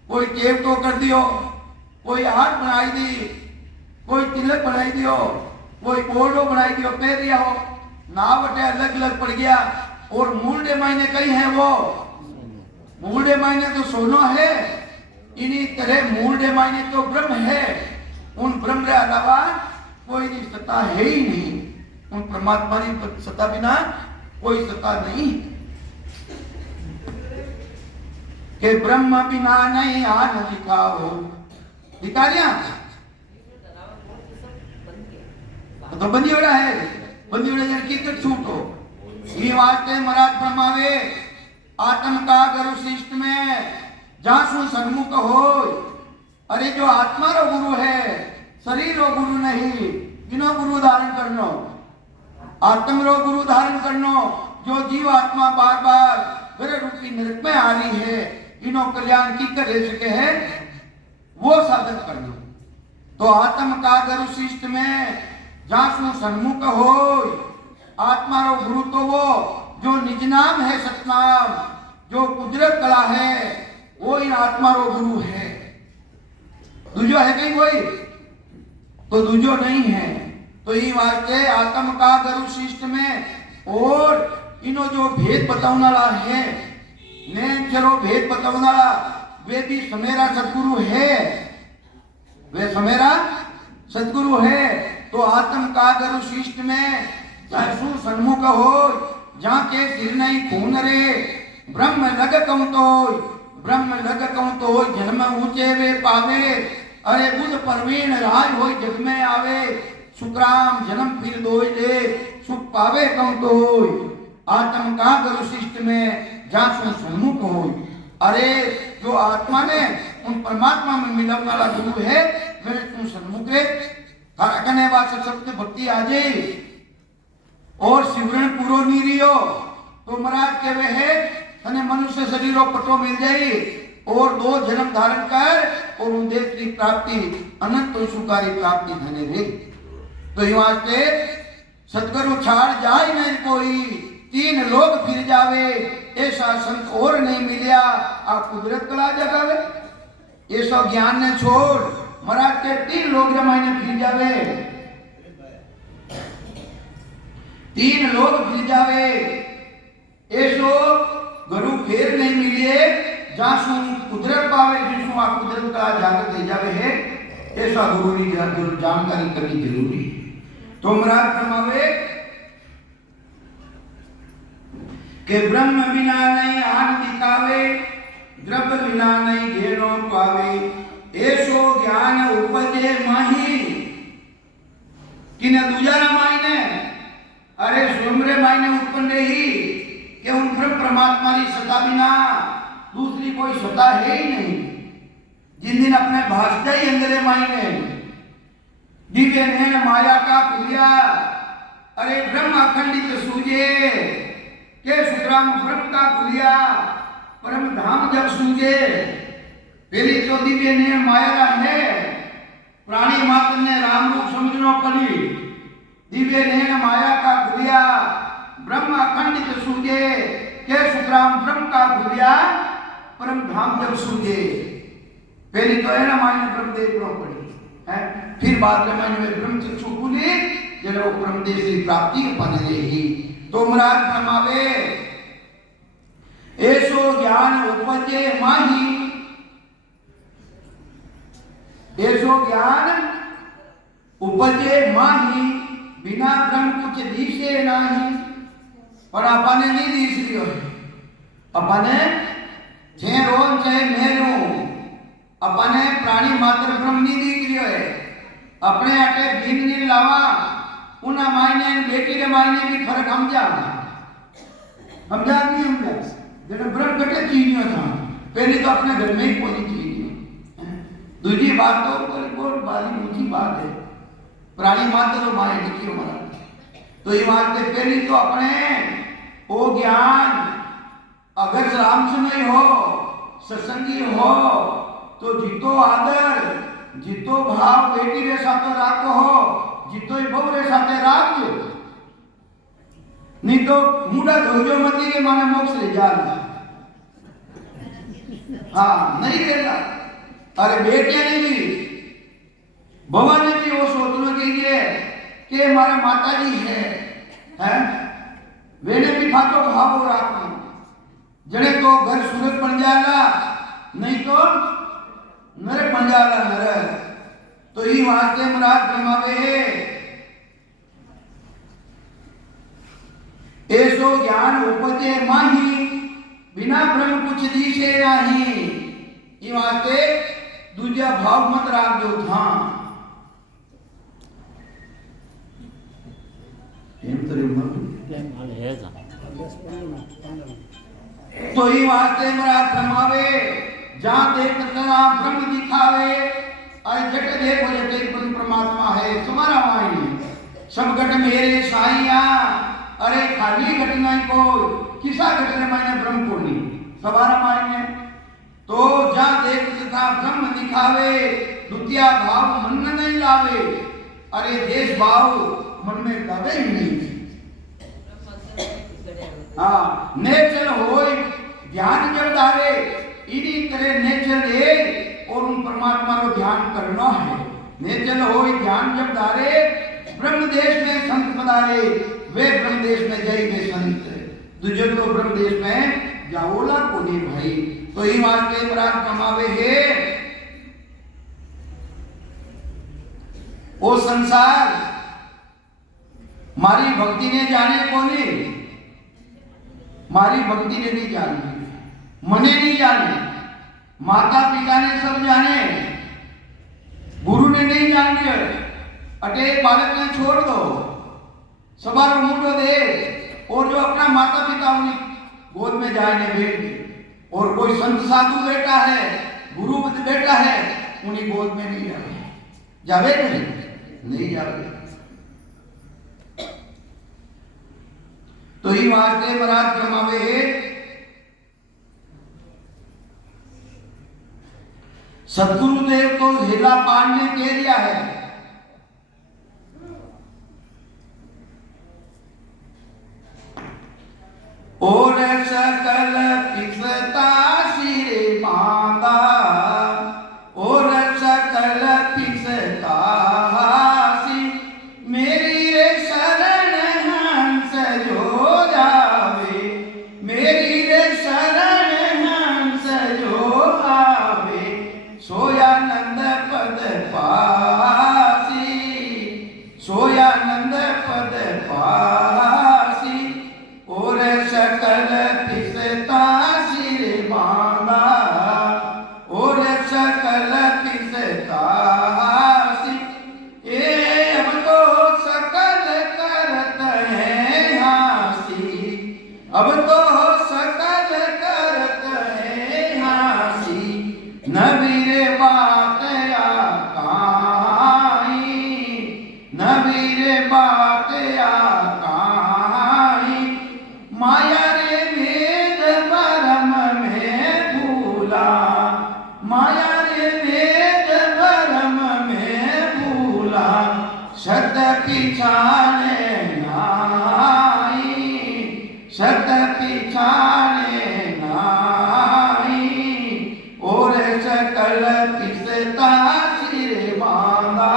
कोई केव तो कर दियो कोई हाथ बनाई दी कोई तिलक बनाई दियो कोई बोर्डो बनाई दियो पैरिया हो नावटे अलग अलग पड़ गया और मूल मायने कहीं है वो मूल मायने तो सोनो है इन्हीं तरह मूल मायने तो ब्रह्म है उन ब्रह्म के अलावा कोई की सत्ता है ही नहीं उन परमात्मा की सत्ता बिना कोई सत्ता नहीं कि ब्रह्म बिना नहीं आन दिखाओ दिखा दिया तो बंदी हो रहा है बंदी हो रहा की छूटो ये वास्ते महाराज फरमावे आत्म का गुरु शिष्ट में जासु सन्मुख हो। अरे जो आत्मा रो गुरु है शरीर रो गुरु नहीं इनो गुरु धारण करनो आत्म रो गुरु धारण करनो जो जीव आत्मा बार बार ग्रह रूपी नरक में आ रही है इनो कल्याण की कर सके है वो साधन करनो। तो आत्म का गुरु शिष्ट में जासु सन्मुख हो आत्मा रो गुरु तो वो जो निज नाम है सतनाम जो कुदरत कला है वो इन आत्मा रो गुरु है। दूजो है कहीं कोई तो दूजो नहीं है। तो ये वास्ते आत्म का गुरु शिष्ट में और इनो जो भेद बताने वाला है ने चलो भेद बताने वाला वे भी समेरा सदगुरु है वे समेरा सदगुरु है। तो आत्म का गुरु शिष्ट में जासु सन्मुख हो जहाँ के सिर नहीं खून रे ब्रह्म लग कहूं तो जन्म ऊंचे वे पावे। अरे बुध परवीन राज हो जग में आवे सुखराम जन्म फिर दोई ले सुख पावे कहूं तो आत्म का गुरु शिष्ट में जासु सन्मुख हो। अरे जो आत्मा ने उन परमात्मा में मिलन वाला गुरु है मेरे तू सन्मुख रे करने वास्ते सबसे भक्ति आ जाए और सिमरन पूरो नहीं रियो तो महाराज कहे है तने मनुष्य शरीरो पटो मिल जाए और 2 जन्म धारण कर और उद्देश्य की प्राप्ति अनंत सुखारी प्राप्ति धने रे। तो ये वास्ते सतगुरु छाड़ जाए नहीं कोई, 3 लोग फिर जावे, ऐसा संत और नहीं मिलिया। आप कुदरत कला जगावे, ये सब ज्ञान ने छोड़ महाराज के 3 लोग जमाने फिर जावे, 3 लोग फिर जावे, ऐसो गुरु फिर नहीं मिले। जासू कुदरत पावे जिसको आप कुदरत का जागत दे जावे है, ऐसा गुरु की जानकारी करनी जरूरी है। तो महाराज फरमावे कि ब्रह्म बिना नहीं आन दिखावे, द्रव्य बिना नहीं घेनो पावे, ऐसो ज्ञान उपजे माही। किने दूजा मायने अरे सुमरे मायने उत्पन्न ही कि उन ब्रह्म परमात्मा की सत्ता बिना दूसरी कोई सत्ता है ही नहीं। जिन दिन अपने भाषा ही अंदर मायने दिव्य नैन माया का खुलिया, अरे ब्रह्म अखंडित सूझे के सुतराम ब्रह्म का खुलिया, परम धाम जब सूझे। पहली तो दिव्य नैन माया का है, प्राणी मात्र ने राम रूप समझना पड़ी। दिव्य नैन माया का खुलिया, ब्रह्म अखंडित सूझे के सुतराम ब्रह्म का खुलिया, परम धाम जब सूझे। पहली तो है ना मायने ब्रह्म देखना पड़ी है, फिर बाद में मायने में ब्रह्म चक्षु खुली जब वो ब्रह्म देश की प्राप्ति पाने ही। तो महाराज फरमावे ऐसो ज्ञान उपजे माही, ऐसो ज्ञान उपजे माही, बिना ब्रह्म कुछ दिखे नहीं। पर अपने नहीं दिख रही हो, अपने छे रोन चाहे मेरू, अपने प्राणी मात्र ब्रह्म नहीं दिख रही है। अपने अटे भीन नहीं लावा, उन मायने बेटी के मायने भी फर्क समझा नहीं समझा। जब ब्रह्म कटे चीनियों था, पहले तो अपने घर में ही कोई चीनियों। दूसरी बात तो बहुत बड़ी ऊंची बात है, प्राणी मात्र तो माया दिखी हमारा। तो ये बात है पहली तो अपने वो ज्ञान अगर राम से नहीं हो, सत्संगी हो, तो जितो आदर जितो भाव बेटी रे साथे राखो हो, जितो बहु रे साथे राखो, नहीं तो मुंडा धोजो मती के माने मोक्ष ले जा। हाँ नहीं रहता। अरे बेटियां ने भी भवा ने भी वो सोचना चाहिए कि हमारे माता जी है वेने भी फाटो भाव राखो, जड़े तो घर सूरत बन जाएगा, नहीं तो नरक बन जाएगा नरक। तो ये वास्ते महाराज फरमावे ऐसो ज्ञान उपजे माही, बिना ब्रह्म कुछ दिखे नहीं। ये वास्ते दूजा भाव मत राख दो था। तो ये वास्ते महाराज फरमावे जहां देख ब्रह्म दिखावे, अरे जट देखो जटे परमात्मा है तुम्हारा मायने सब घट मेरे साइया। अरे खाली घटना को किसा घटने मायने ब्रह्म को नहीं सवारा मायने। तो जहां देख तथा ब्रह्म दिखावे, द्वितीय भाव मन में नहीं लावे। अरे देश भाव मन में लावे ही नहीं। हाँ नेचर होय ध्यान जब धारे, इनी तरह नेचर है और उन परमात्मा को ध्यान करना है। नेचर होय ध्यान जब धारे, ब्रह्म देश में संत पधारे, वे ब्रह्म देश में जय वे संत। दूजे तो ब्रह्म देश में जाओला को नहीं भाई। तो ये वास्ते महाराज कमावे है वो संसार मारी भक्ति ने जाने को नहीं, मारी भक्ति ने नहीं जानी, मने नहीं जाने, माता पिता ने सब जाने, गुरु ने नहीं जान लिया। अटे बालक ने छोड़ दो, सवार मुंडो दे, और जो अपना माता पिता उन्हें गोद में जाने भेज, और कोई संत साधु बेटा है, गुरु बेटा है, उन्हें गोद में नहीं जावे, जावे नहीं जावे। तो ही वास्ते महाराज फरमावे सदगुरुदेव तो हिला पान ने कह दिया है, और सकल पिसता सिर मांदा, और सकल पिसता सिर मेरी रे शरण हंस जो आवे, मेरी रे शरण हंस जो आवे, सोयानंद पद पासी, सोयानंद पद पासी, और सकल पिसता सिर मांगा, और सकल पिसता सिर ए अब तो सकल करत है हासी, अब तो सकल करत है हासी, नबीरे बात या काई, नबीरे बात या काई, माया रे वेद परम में भूला, माया रे वेद परम में भूला, सत पिछाने नाई, सत पिछाने नाई, और सकल पिसता सिर मांगा,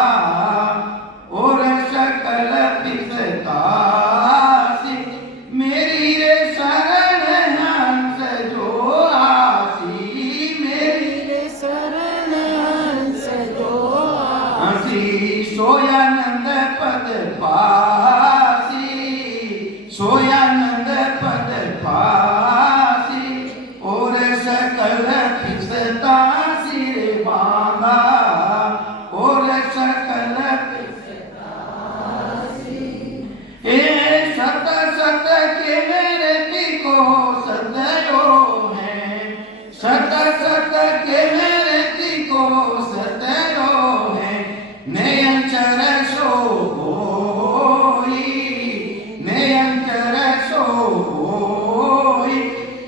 और सकल पिसता सिर मेरी रे शरण हंस जो आसी, मेरी रे शरण हंस जो आसी, सोयानंद पद पासी, सोयानंद पद पासी, और सकल पिसता सिर मांगा, और सकल ए सत सत के मेरे को सतयो है, सत सत के मेरे को सतयो है, नयंचर सो होई, नयंचर सो होई,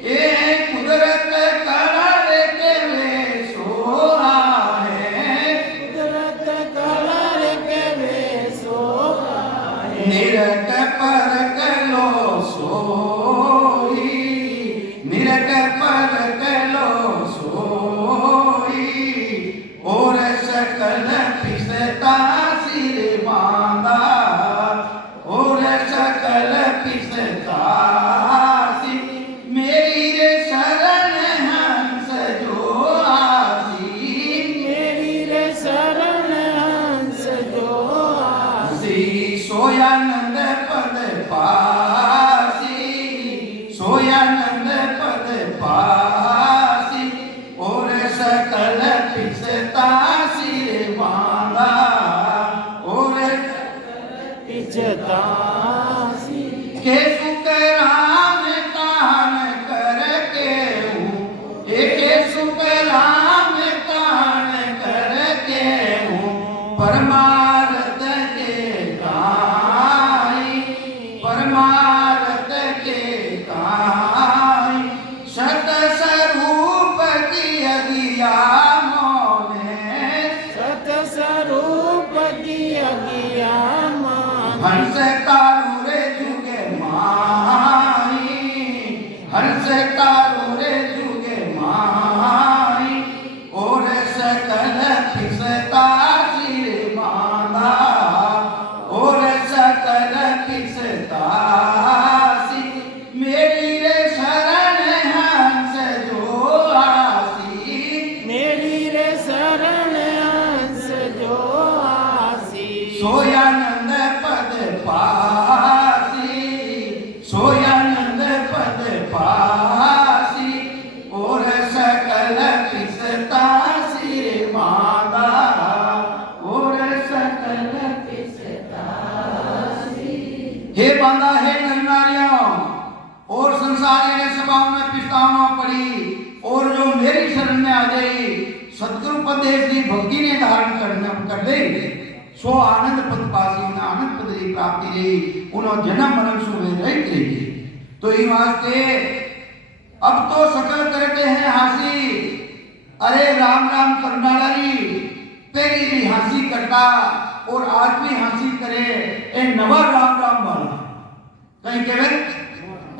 ए कुदरत करार के वे सोहा है, कुदरत करार के वे सोहा है, निरत पर कलो सोई, निरत पर कलो सोई, और सकल पिसता सिर मांगा, और सकल पिसता सिर मेरी रे शरण हंस जो आसी, मेरी रे शरण हंस जो आसी, सोयानंद पद पासी, सोयानंद पद पासी, और सकल पिसता सिर मांगा, और पिसता सिर के सुख राम कान करके हूँ, एक सुख राम कान करके हूँ, परमार्थ के काई, परमार्थ के काई, सत स्वरूप की अगिया मोने, सत स्वरूप की अगिया मोने, हंस तारू रे जुगे माई, हंस तारू रे जुगे माई, और सकल पिसता सिर मांगा, और सकल पिसता सिर मेरी रे शरण हंस जो आसी, मेरी रे शरण हंस जो आसी, सोयानंद पद पासी, सोयानंद पद पासी, और सकल पिसता सिर मांगा, और सकल पिसता सिर। हे बांदा, हे नरनारियों और संसारी ने सभाओं में पिछतावा पड़ी, और जो मेरी शरण में आ गई, सतगुरु उपदेश की भक्ति ने धारण कर ले, सो आनंद पद पासी, उन्हें आनंद पद की प्राप्ति रही, उन्होंने जन्म मरण से रहित रही। तो ये वास्ते अब तो सकल करते हैं हासी, अरे राम राम करनारी पहली भी हंसी करता और आज भी हंसी करे ए नवा राम राम वाला कहीं कहे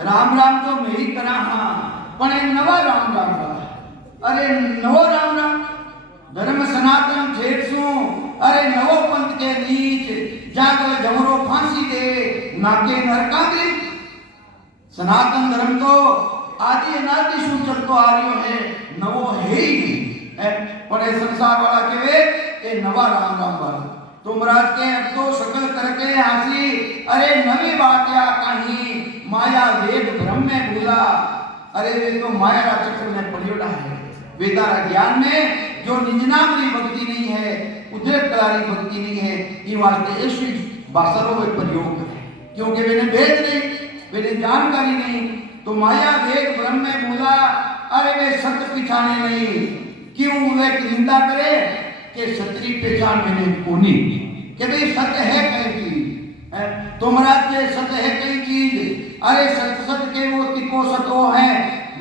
राम राम तो मैं ही करा हाँ पण ए नवा राम राम वाला अरे नवो राम राम धर्म सनातन छेड़सू अरे नवो पंथ के नीच जाकर जमरो फांसी दे नाके नरका दे सनातन धर्म तो आदि अनादि शुरू चलतो आ रही है नवो है ही नहीं पर ये संसार वाला केवे ये नवा राम राम वाला तुम राज के अब तो सकल करके हंसी अरे नवी बात या कहीं माया वेद भ्रम में भूला अरे वे तो माया का चक्र में पड़ियोड़ा है वेदारा ज्ञान में जो निजनामरी भक्ति नहीं है उदय कलारी भक्ति नहीं है ये वास्ते ऐसी भाषाओं में प्रयोग है क्योंकि मैंने भेद नहीं मैंने जानकारी नहीं तो माया वेद ब्रह्म में भूला अरे वे सत्य पिछाने नहीं क्यों वे निंदा करे कि सत्री पहचान मैंने कोनी कि भाई सत्य है कई चीज तो महाराज के सत्य है कई चीज अरे सत्य सत्य के वो तिको सतो है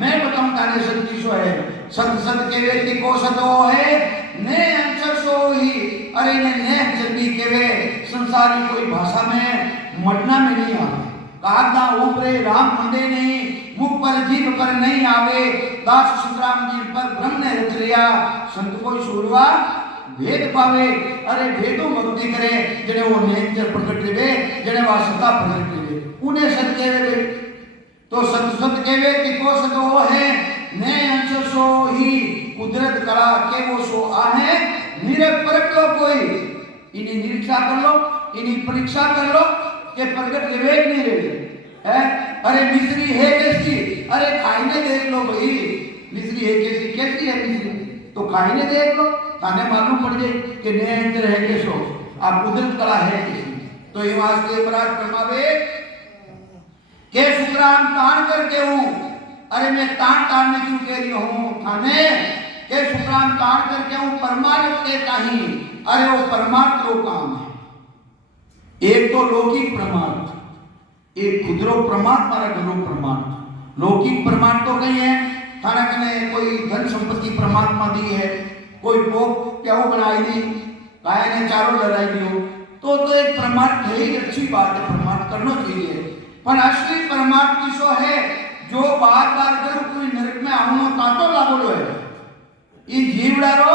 मैं बताऊं ताने सत्य सो है सत्य सत्य के वे तिको सतो है ने अंतर सो ही अरे ने अंतर भी के वे संसारी कोई भाषा में मरना में नहीं आ कागदा ऊपरे राम मंदे नहीं मुख पर जीभ पर नहीं आवे दास सुखराम जी पर ब्रह्म ने रच लिया संत कोई सूरवा भेद पावे अरे भेदों भक्ति करे जने वो नेचर प्रकट रे जने वा सत्ता प्रकट रे उन्हें सत केवे तो सत सत केवे कि को सत हो है ने अंश सो ही कुदरत कला के वो सो आहे निरे परख लो कोई इन्हीं निरीक्षा कर लो इन्हीं परीक्षा कर लो के प्रकट विवेक नहीं रहे है अरे मिश्री है कैसी अरे खाईने देख लो भाई मिश्री है कैसी है मिश्री तो खाईने देख लो ताने मालूम पड़ जाए कि नेंद्र है कैसो आप कुदरत कला है कैसी तो ये वास्ते पराग परमावे के सुखराम तान करके हूं अरे मैं तान में क्यों कह रही हूं थाने के सुखराम तान करके हूं परमार्थ के कहीं अरे वो परमार्थ रो काम है एक तो लौकिक परमार्थ एक खुदरो परमार्थ मारा घरो परमार्थ लौकिक परमार्थ तो कहीं है थाना कने कोई धन संपत्ति परमात्मा दी है कोई पोप क्या बनाई दी गाय ने चारों लड़ाई दियो तो एक परमार्थ है ही अच्छी बात है परमार्थ करना चाहिए पर असली परमार्थ किसो है जो बार बार कर कोई नरक में आवनो तातो लागोलो है ये जीवडारो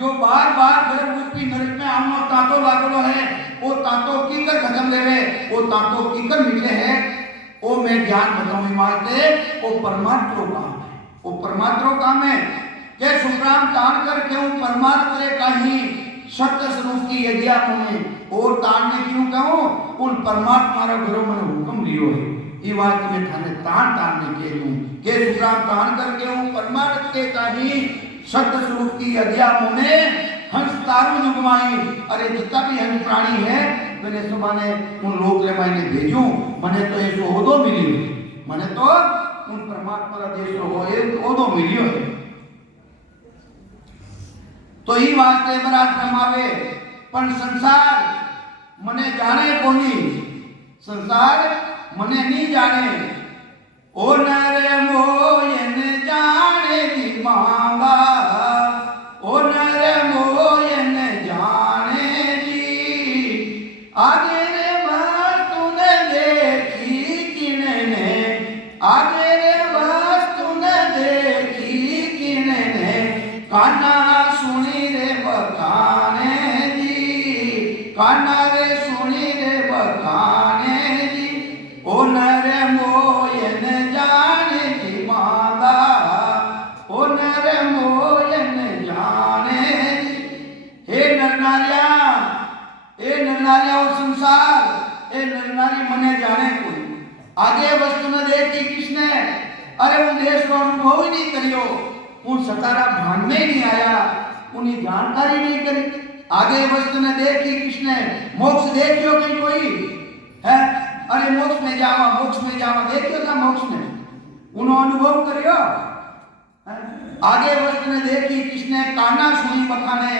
जो बार बार घर रूपी नरक में आवनो तातो लागोलो है वो तातो की कर खत्म लेवे वो तातो की कर मिले है वो मैं ज्ञान बताऊं मारते वो परमार्थ रो काम है वो परमार्थ रो काम है के सुखराम तान कर क्यों परमार्थ रे कहीं सत्य स्वरूप की यज्ञा में और तान ने क्यों कहूं उन परमात्मा रो घरों में हुक्म लियो है ये बात में थाने तान ने के लूं के सुखराम तान कर क्यों परमार्थ के कहीं सत्य स्वरूप की यज्ञा में हंस तारू जुगमाई अरे जितना भी हंस प्राणी है मैंने सुबह ने उन लोग रे मायने भेजूं मने तो ऐसो होदो मिलियो मने तो उन परमात्मा रा देश हो ये होदो मिलियो है तो ई वास्ते बरात रमावे पण संसार मने जाने कोनी संसार मने नहीं जाने ओ नरे मोयन जाने दी मांगा ओ नरे मोयन जाने दी आगे रे वस्तु ने देखी किने आगे रे वस्तु ने देखी किने काना सुनी रे बखाने दी काना रे सुनी रे बखाने दी ओ नरे मोयन जाने दी मांगा ओ नरे मोयन जाने दी हे नरनारिया और संसार ए नरनारी मने जाने कोई आगे वस्तु न देखी किसने अरे उन देश को अनुभव ही नहीं करियो उन सतारा भान में नहीं आया उन्हें जानकारी नहीं करी आगे वस्तु ने देखी किसने मोक्ष देखियो कहीं कोई है अरे मोक्ष में जावा देखियो था मोक्ष में उन्होंने अनुभव करियो आगे वस्तु ने देखी किसने काना सुनी बखाने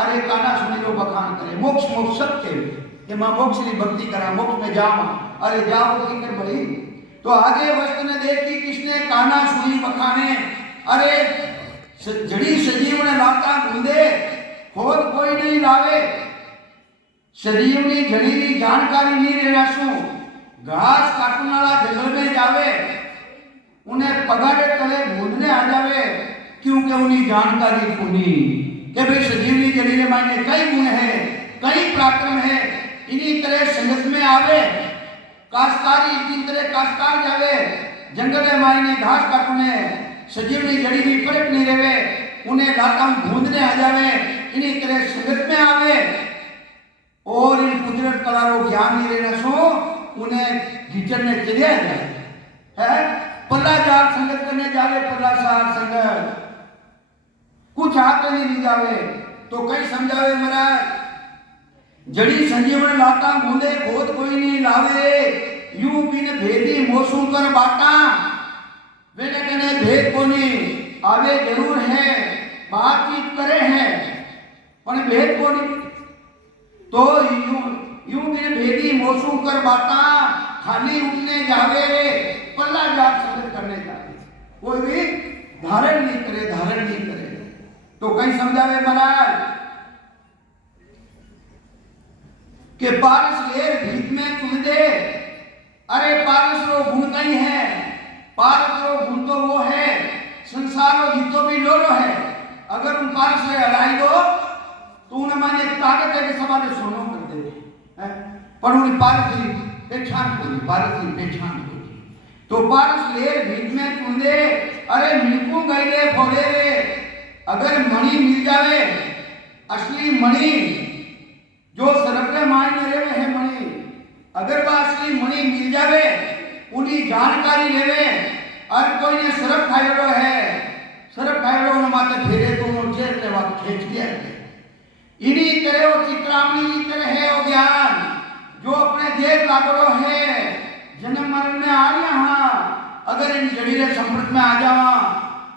अरे काना सुनी लो बखान करे मोक्ष सत्य कि मां मोक्ष की भक्ति करा मोक्ष में जावा अरे जाओ की कर बड़ी तो आगे वस्तु ने देखी किसने काना सुनी बखाने अरे जड़ी सजीवने लाता ढूंढे खोद कोई नहीं लावे। सजीवनी जड़ी की जानकारी नहीं रहना शू घास काटने वाला जंगल में जावे उन्हें पगारे तले ढूंढने आ जावे क्योंकि उन्हें जानकारी सुनी कि भाई सजीवनी जड़ी के मायने कई गुण है कई पराक्रम है। इन्हीं तरह संगत में आवे काश्तकारी इसी तरह काश्तकार जावे जंगल में मायने घास काटने सजीवनी जड़ी भी परख नहीं रहे उन्हें लाता ढूंढने आ जावे। इन्हीं तरह संगत में आवे और इन कुदरत कलारो ज्ञान नहीं रहना सो उन्हें गिचरने चले जाए है। पल्ला जार संगत करने जावे पल्ला सार संगत कुछ आते नहीं जावे तो कई समझावे महाराज जड़ी संजीवनी लाता ढूंढे खोद कोई नहीं लावे यूं बिन भेदी मोसू कर बाटा वेने कने भेद कोनी आवे जरूर है बातचीत करे है पण भेद कोनी तो यूं बिन भेदी मोसू कर बाटा खाली उठने जावे पल्ला जाप संगत करने जावे कोई भी धारण नहीं करे तो कहीं समझावे महाराज के पारस लेर भीत में चुन दे। अरे पारस रो गुण कहीं है पारस रो गुण तो वो है संसार रो जीतो भी लोलो है। अगर उन पारस से हराई दो तो उन्हें माने ताकत है कि समाने सोनो कर दे पर उन्हें पारस की पहचान कोई तो पारस लेर भीत में चुन दे। अरे मिलकू गईले फोड़े रे अगर मणि मिल जावे असली मणि जो सरपले मायने रहे है मणि अगर वह असली मणि मिल जावे उन्हीं जानकारी लेवे और कोई ने सरप खायरो ने माते फेरे तो उन्होंने जेल ले बात खींच दिया। इन्हीं तरह वो चित्रामणी की तरह है वो ज्ञान जो अपने जेल लागरो है जन्म मरण में आ यहाँ अगर इन जड़ीले संपर्क में आ जावा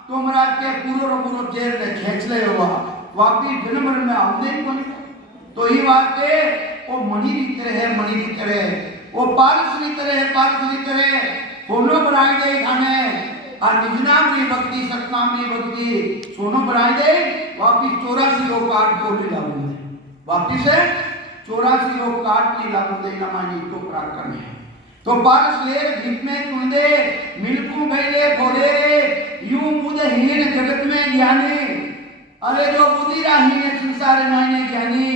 तो महाराज के पूरो जेल ने खींच ले हुआ वापिस जन्म मरण में आमदे ही बने। तो ये बात है वो मणि की तरह वो पारस की तरह सोनो बनाए दे खाने आ निजनाम की भक्ति सतनाम की भक्ति सोनो बनाए दे वापिस 84 लोग काट को ले लागू वापिस है 84 लोग काट की लागू दे ना मानी तो पराक्रम है। तो पारस लेर भीत में चुन दे मिलकू गईले फोड़े यूं बुद्धहीन जगत में ज्ञानी। अरे जो बुद्धिराहीन संसार मायने ज्ञानी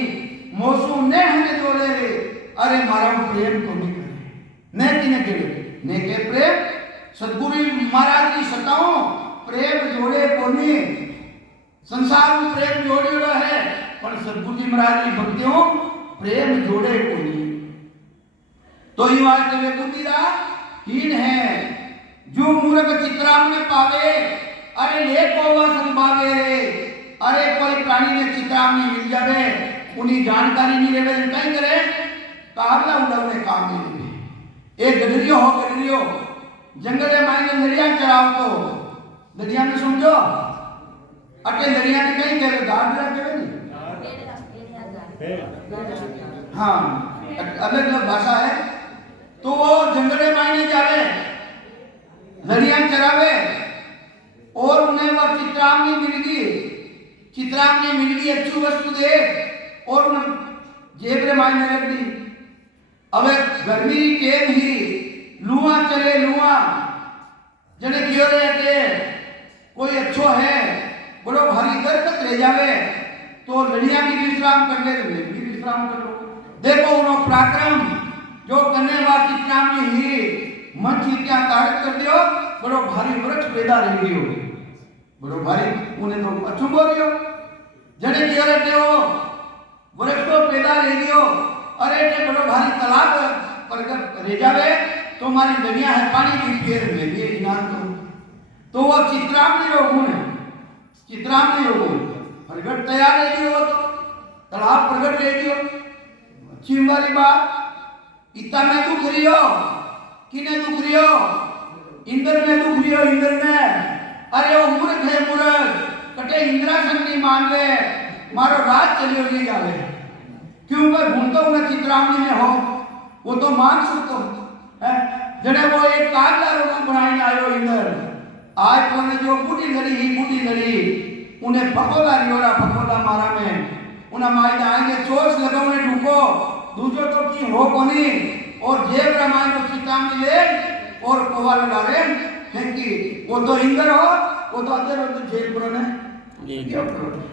मोसू ने हमें जोड़े रे अरे मारा प्रेम को नहीं करे ने किने करे ने के प्रेम सद्गुरु महाराज की सताओ प्रेम जोड़े कोनी संसार में प्रेम जोड़ेलो है पर सद्गुरु जी महाराज की भक्तियों प्रेम जोड़े कोनी। तो ये बात वे बुद्धिराहीन है जो मूर्ख चित्रामणे पावे अरे ले कोवा संभावे रे। अरे कोई प्राणी ने चित्रामणी मिल जावे उन्हीं जानकारी नहीं रहे कहीं करे तारला उड़ावने काम नहीं रहे। एक गडरियो जंगल में मायने नरिया चराव तो नरिया में समझो अटे नरिया ने कहीं करे गाडरा कहे नहीं हाँ अलग अलग भाषा है। तो वो जंगल में मायने जावे नरिया चरावे और उन्हें वह चित्रामणी मिल गई अच्छी वस्तु दे और जेब रे मायने रख दी। अब गर्मी की टेम ही लुआ चले जने कियो रे के कोई अच्छो है बड़ो भारी दरकत ले जावे तो लड़िया भी विश्राम कर ले भी विश्राम कर लो। देखो उनो पराक्रम जो करने वाला चित्रामणी ही मन चीत्या तारक कर दियो बड़ो भारी वृक्ष पैदा रह गयो बड़ो भारी उन्हें तो अच्छो बोलियो जने कियो रे ते वृक्ष तो पैदा ले गयो। अरे ते बड़ो भारी तालाब पर रह जावे तो हमारी नदियां है पानी की फेर में ये ज्ञान तो वो चित्रामणी रो गुण प्रगट तैयार रह गयो तो तालाब प्रगट रह गयो। अच्छी वाली बात इतना में दुख रियो किने दुख रियो इंद्र ने दुख रियो इंद्र ने। अरे वो मूर्ख है कटे इंद्रासन नहीं मान ले मारो राज चलियो नहीं जावे क्यों मैं ढूंढता हूं मैं चित्रामणी में हो वो तो मान सकता है जने वो एक कागला रोग बनाने आयो इंद्र आज तो ने जो बूढ़ी लड़ी उन्हें फकोला रियोरा फकोला मारा में उन्हें माई आएंगे चोच लगाओ ने ढूको दूजो तो की हो कोनी और जेब रमाई को चिताम ले और कोवा लगा रे फेंकी वो तो इंदर हो वो तो अंदर हो जेल पर ने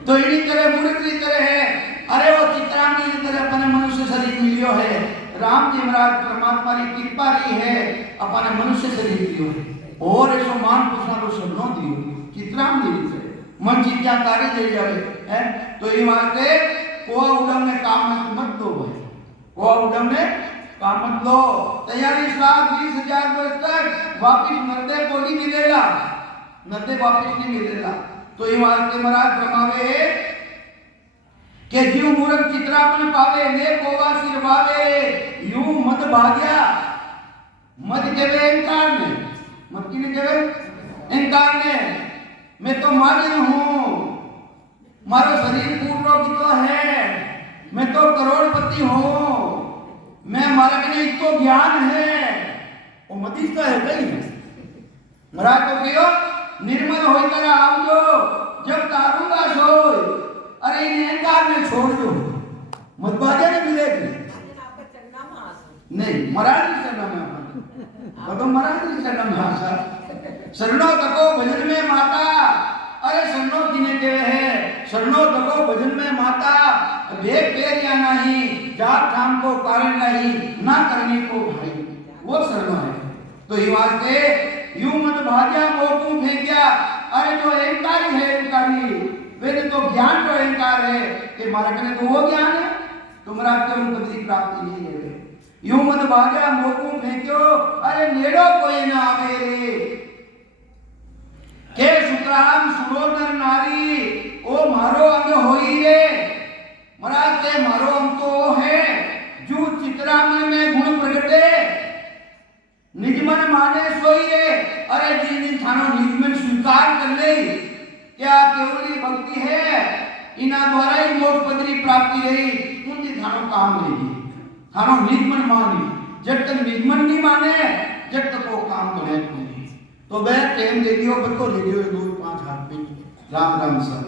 तो इन्हीं तरह मुर्गी तरह है अरे वो चित्राम की तरह अपने मनुष्य शरीर मिलियो है राम जी महाराज परमात्मा की कृपा रही है अपने मनुष्य शरीर मिलियो है और ऐसो मान पुछना को शब्दों दियो चित्राम जी तरह मन चित्या कार्य दे जावे है तो ये वास्ते कोआ उडम ने काम मत दो भाई कोआ उडम ने काम मत लो तैयारी 20,000 वर्ष तक वापिस नर्दे को नहीं मिलेगा नर्दे वापिस नहीं मिलेगा तो ये वास्ते महाराज ब्रह्मावे के जीव मूर्ख चित्रापन पावे ने कोवा सिरवावे यूं मत भाग्या मत केवे इंकार ने मत किने केवे इंकार ने मैं तो मालिक हूं मारो शरीर पूर्ण की तो है मैं तो करोड़पति हूं मैं मारा के इतो ज्ञान है वो मदीसा है कहीं महाराज तो कहो निर्मल होकर आवजो जब तारूंगा सोई अरे इन अहंकार में छोड़ दो मत बाजे ने मिलेगी नहीं महाराज की शरण में भगवान महाराज की शरण में आशा शरणो तको भजन में माता अरे शरणो किने के है शरणो तको भजन में माता भेद पेर या नहीं जात ठाम को कारण नहीं ना करने को भाई वो शरणो है तो ये वास्ते यूं मत भाग्या मोकू फेंकिया अरे जो अहंकारी है अहंकारी वे तो ज्ञान तो अहंकार है कि मारा कने तो वो ज्ञान है तुम्हारा क्यों कभी प्राप्ति नहीं है यूं मत भाग्या मोकू फेंक्यो अरे नेड़ो कोई ना आवे रे के सुखराम सुरोधर नारी ओ मारो अंग होई रे महाराज के मारो अंग तो है जो चित्रामय में गुण प्रगटे निजमन माने सोई रे अरे जिन दिन थानो निजमन स्वीकार कर ले क्या केवली भक्ति है इना द्वारा ही मोक्ष पदरी प्राप्ति रही उन दिन थानो काम लेगी थानो निजमन मानी जब तक निजमन नहीं माने जब तक वो काम बने नहीं तो वह टेम दे दियो बच्चों दे दियो 2-5 हाथ पे राम राम सा